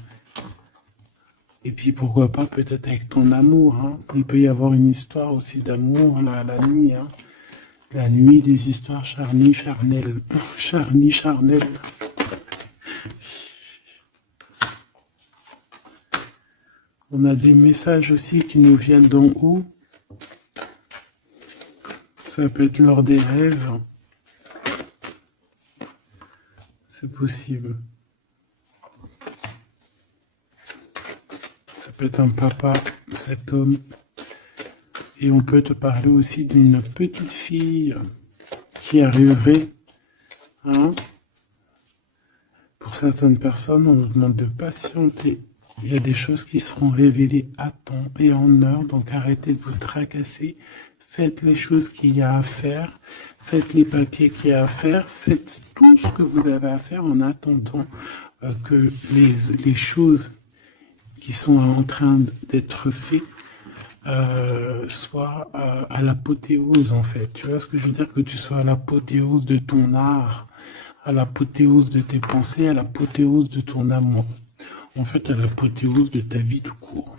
Et puis pourquoi pas peut-être avec ton amour. Hein. Il peut y avoir une histoire aussi d'amour là, la nuit. Hein. La nuit, des histoires charnelles. Charnelles. On a des messages aussi qui nous viennent d'en haut. Ça peut être lors des rêves. C'est possible. Ça peut être un papa, cet homme. Et on peut te parler aussi d'une petite fille qui arriverait. Hein. Pour certaines personnes, on nous demande de patienter. Il y a des choses qui seront révélées à temps et en heure. Donc arrêtez de vous tracasser. Faites les choses qu'il y a à faire. Faites les papiers qu'il y a à faire. Faites tout ce que vous avez à faire en attendant que les choses qui sont en train d'être faites soient à l'apothéose en fait. Tu vois ce que je veux dire? Que tu sois à l'apothéose de ton art, à l'apothéose de tes pensées, à l'apothéose de ton amour. En fait, à l'apothéose de ta vie tout court.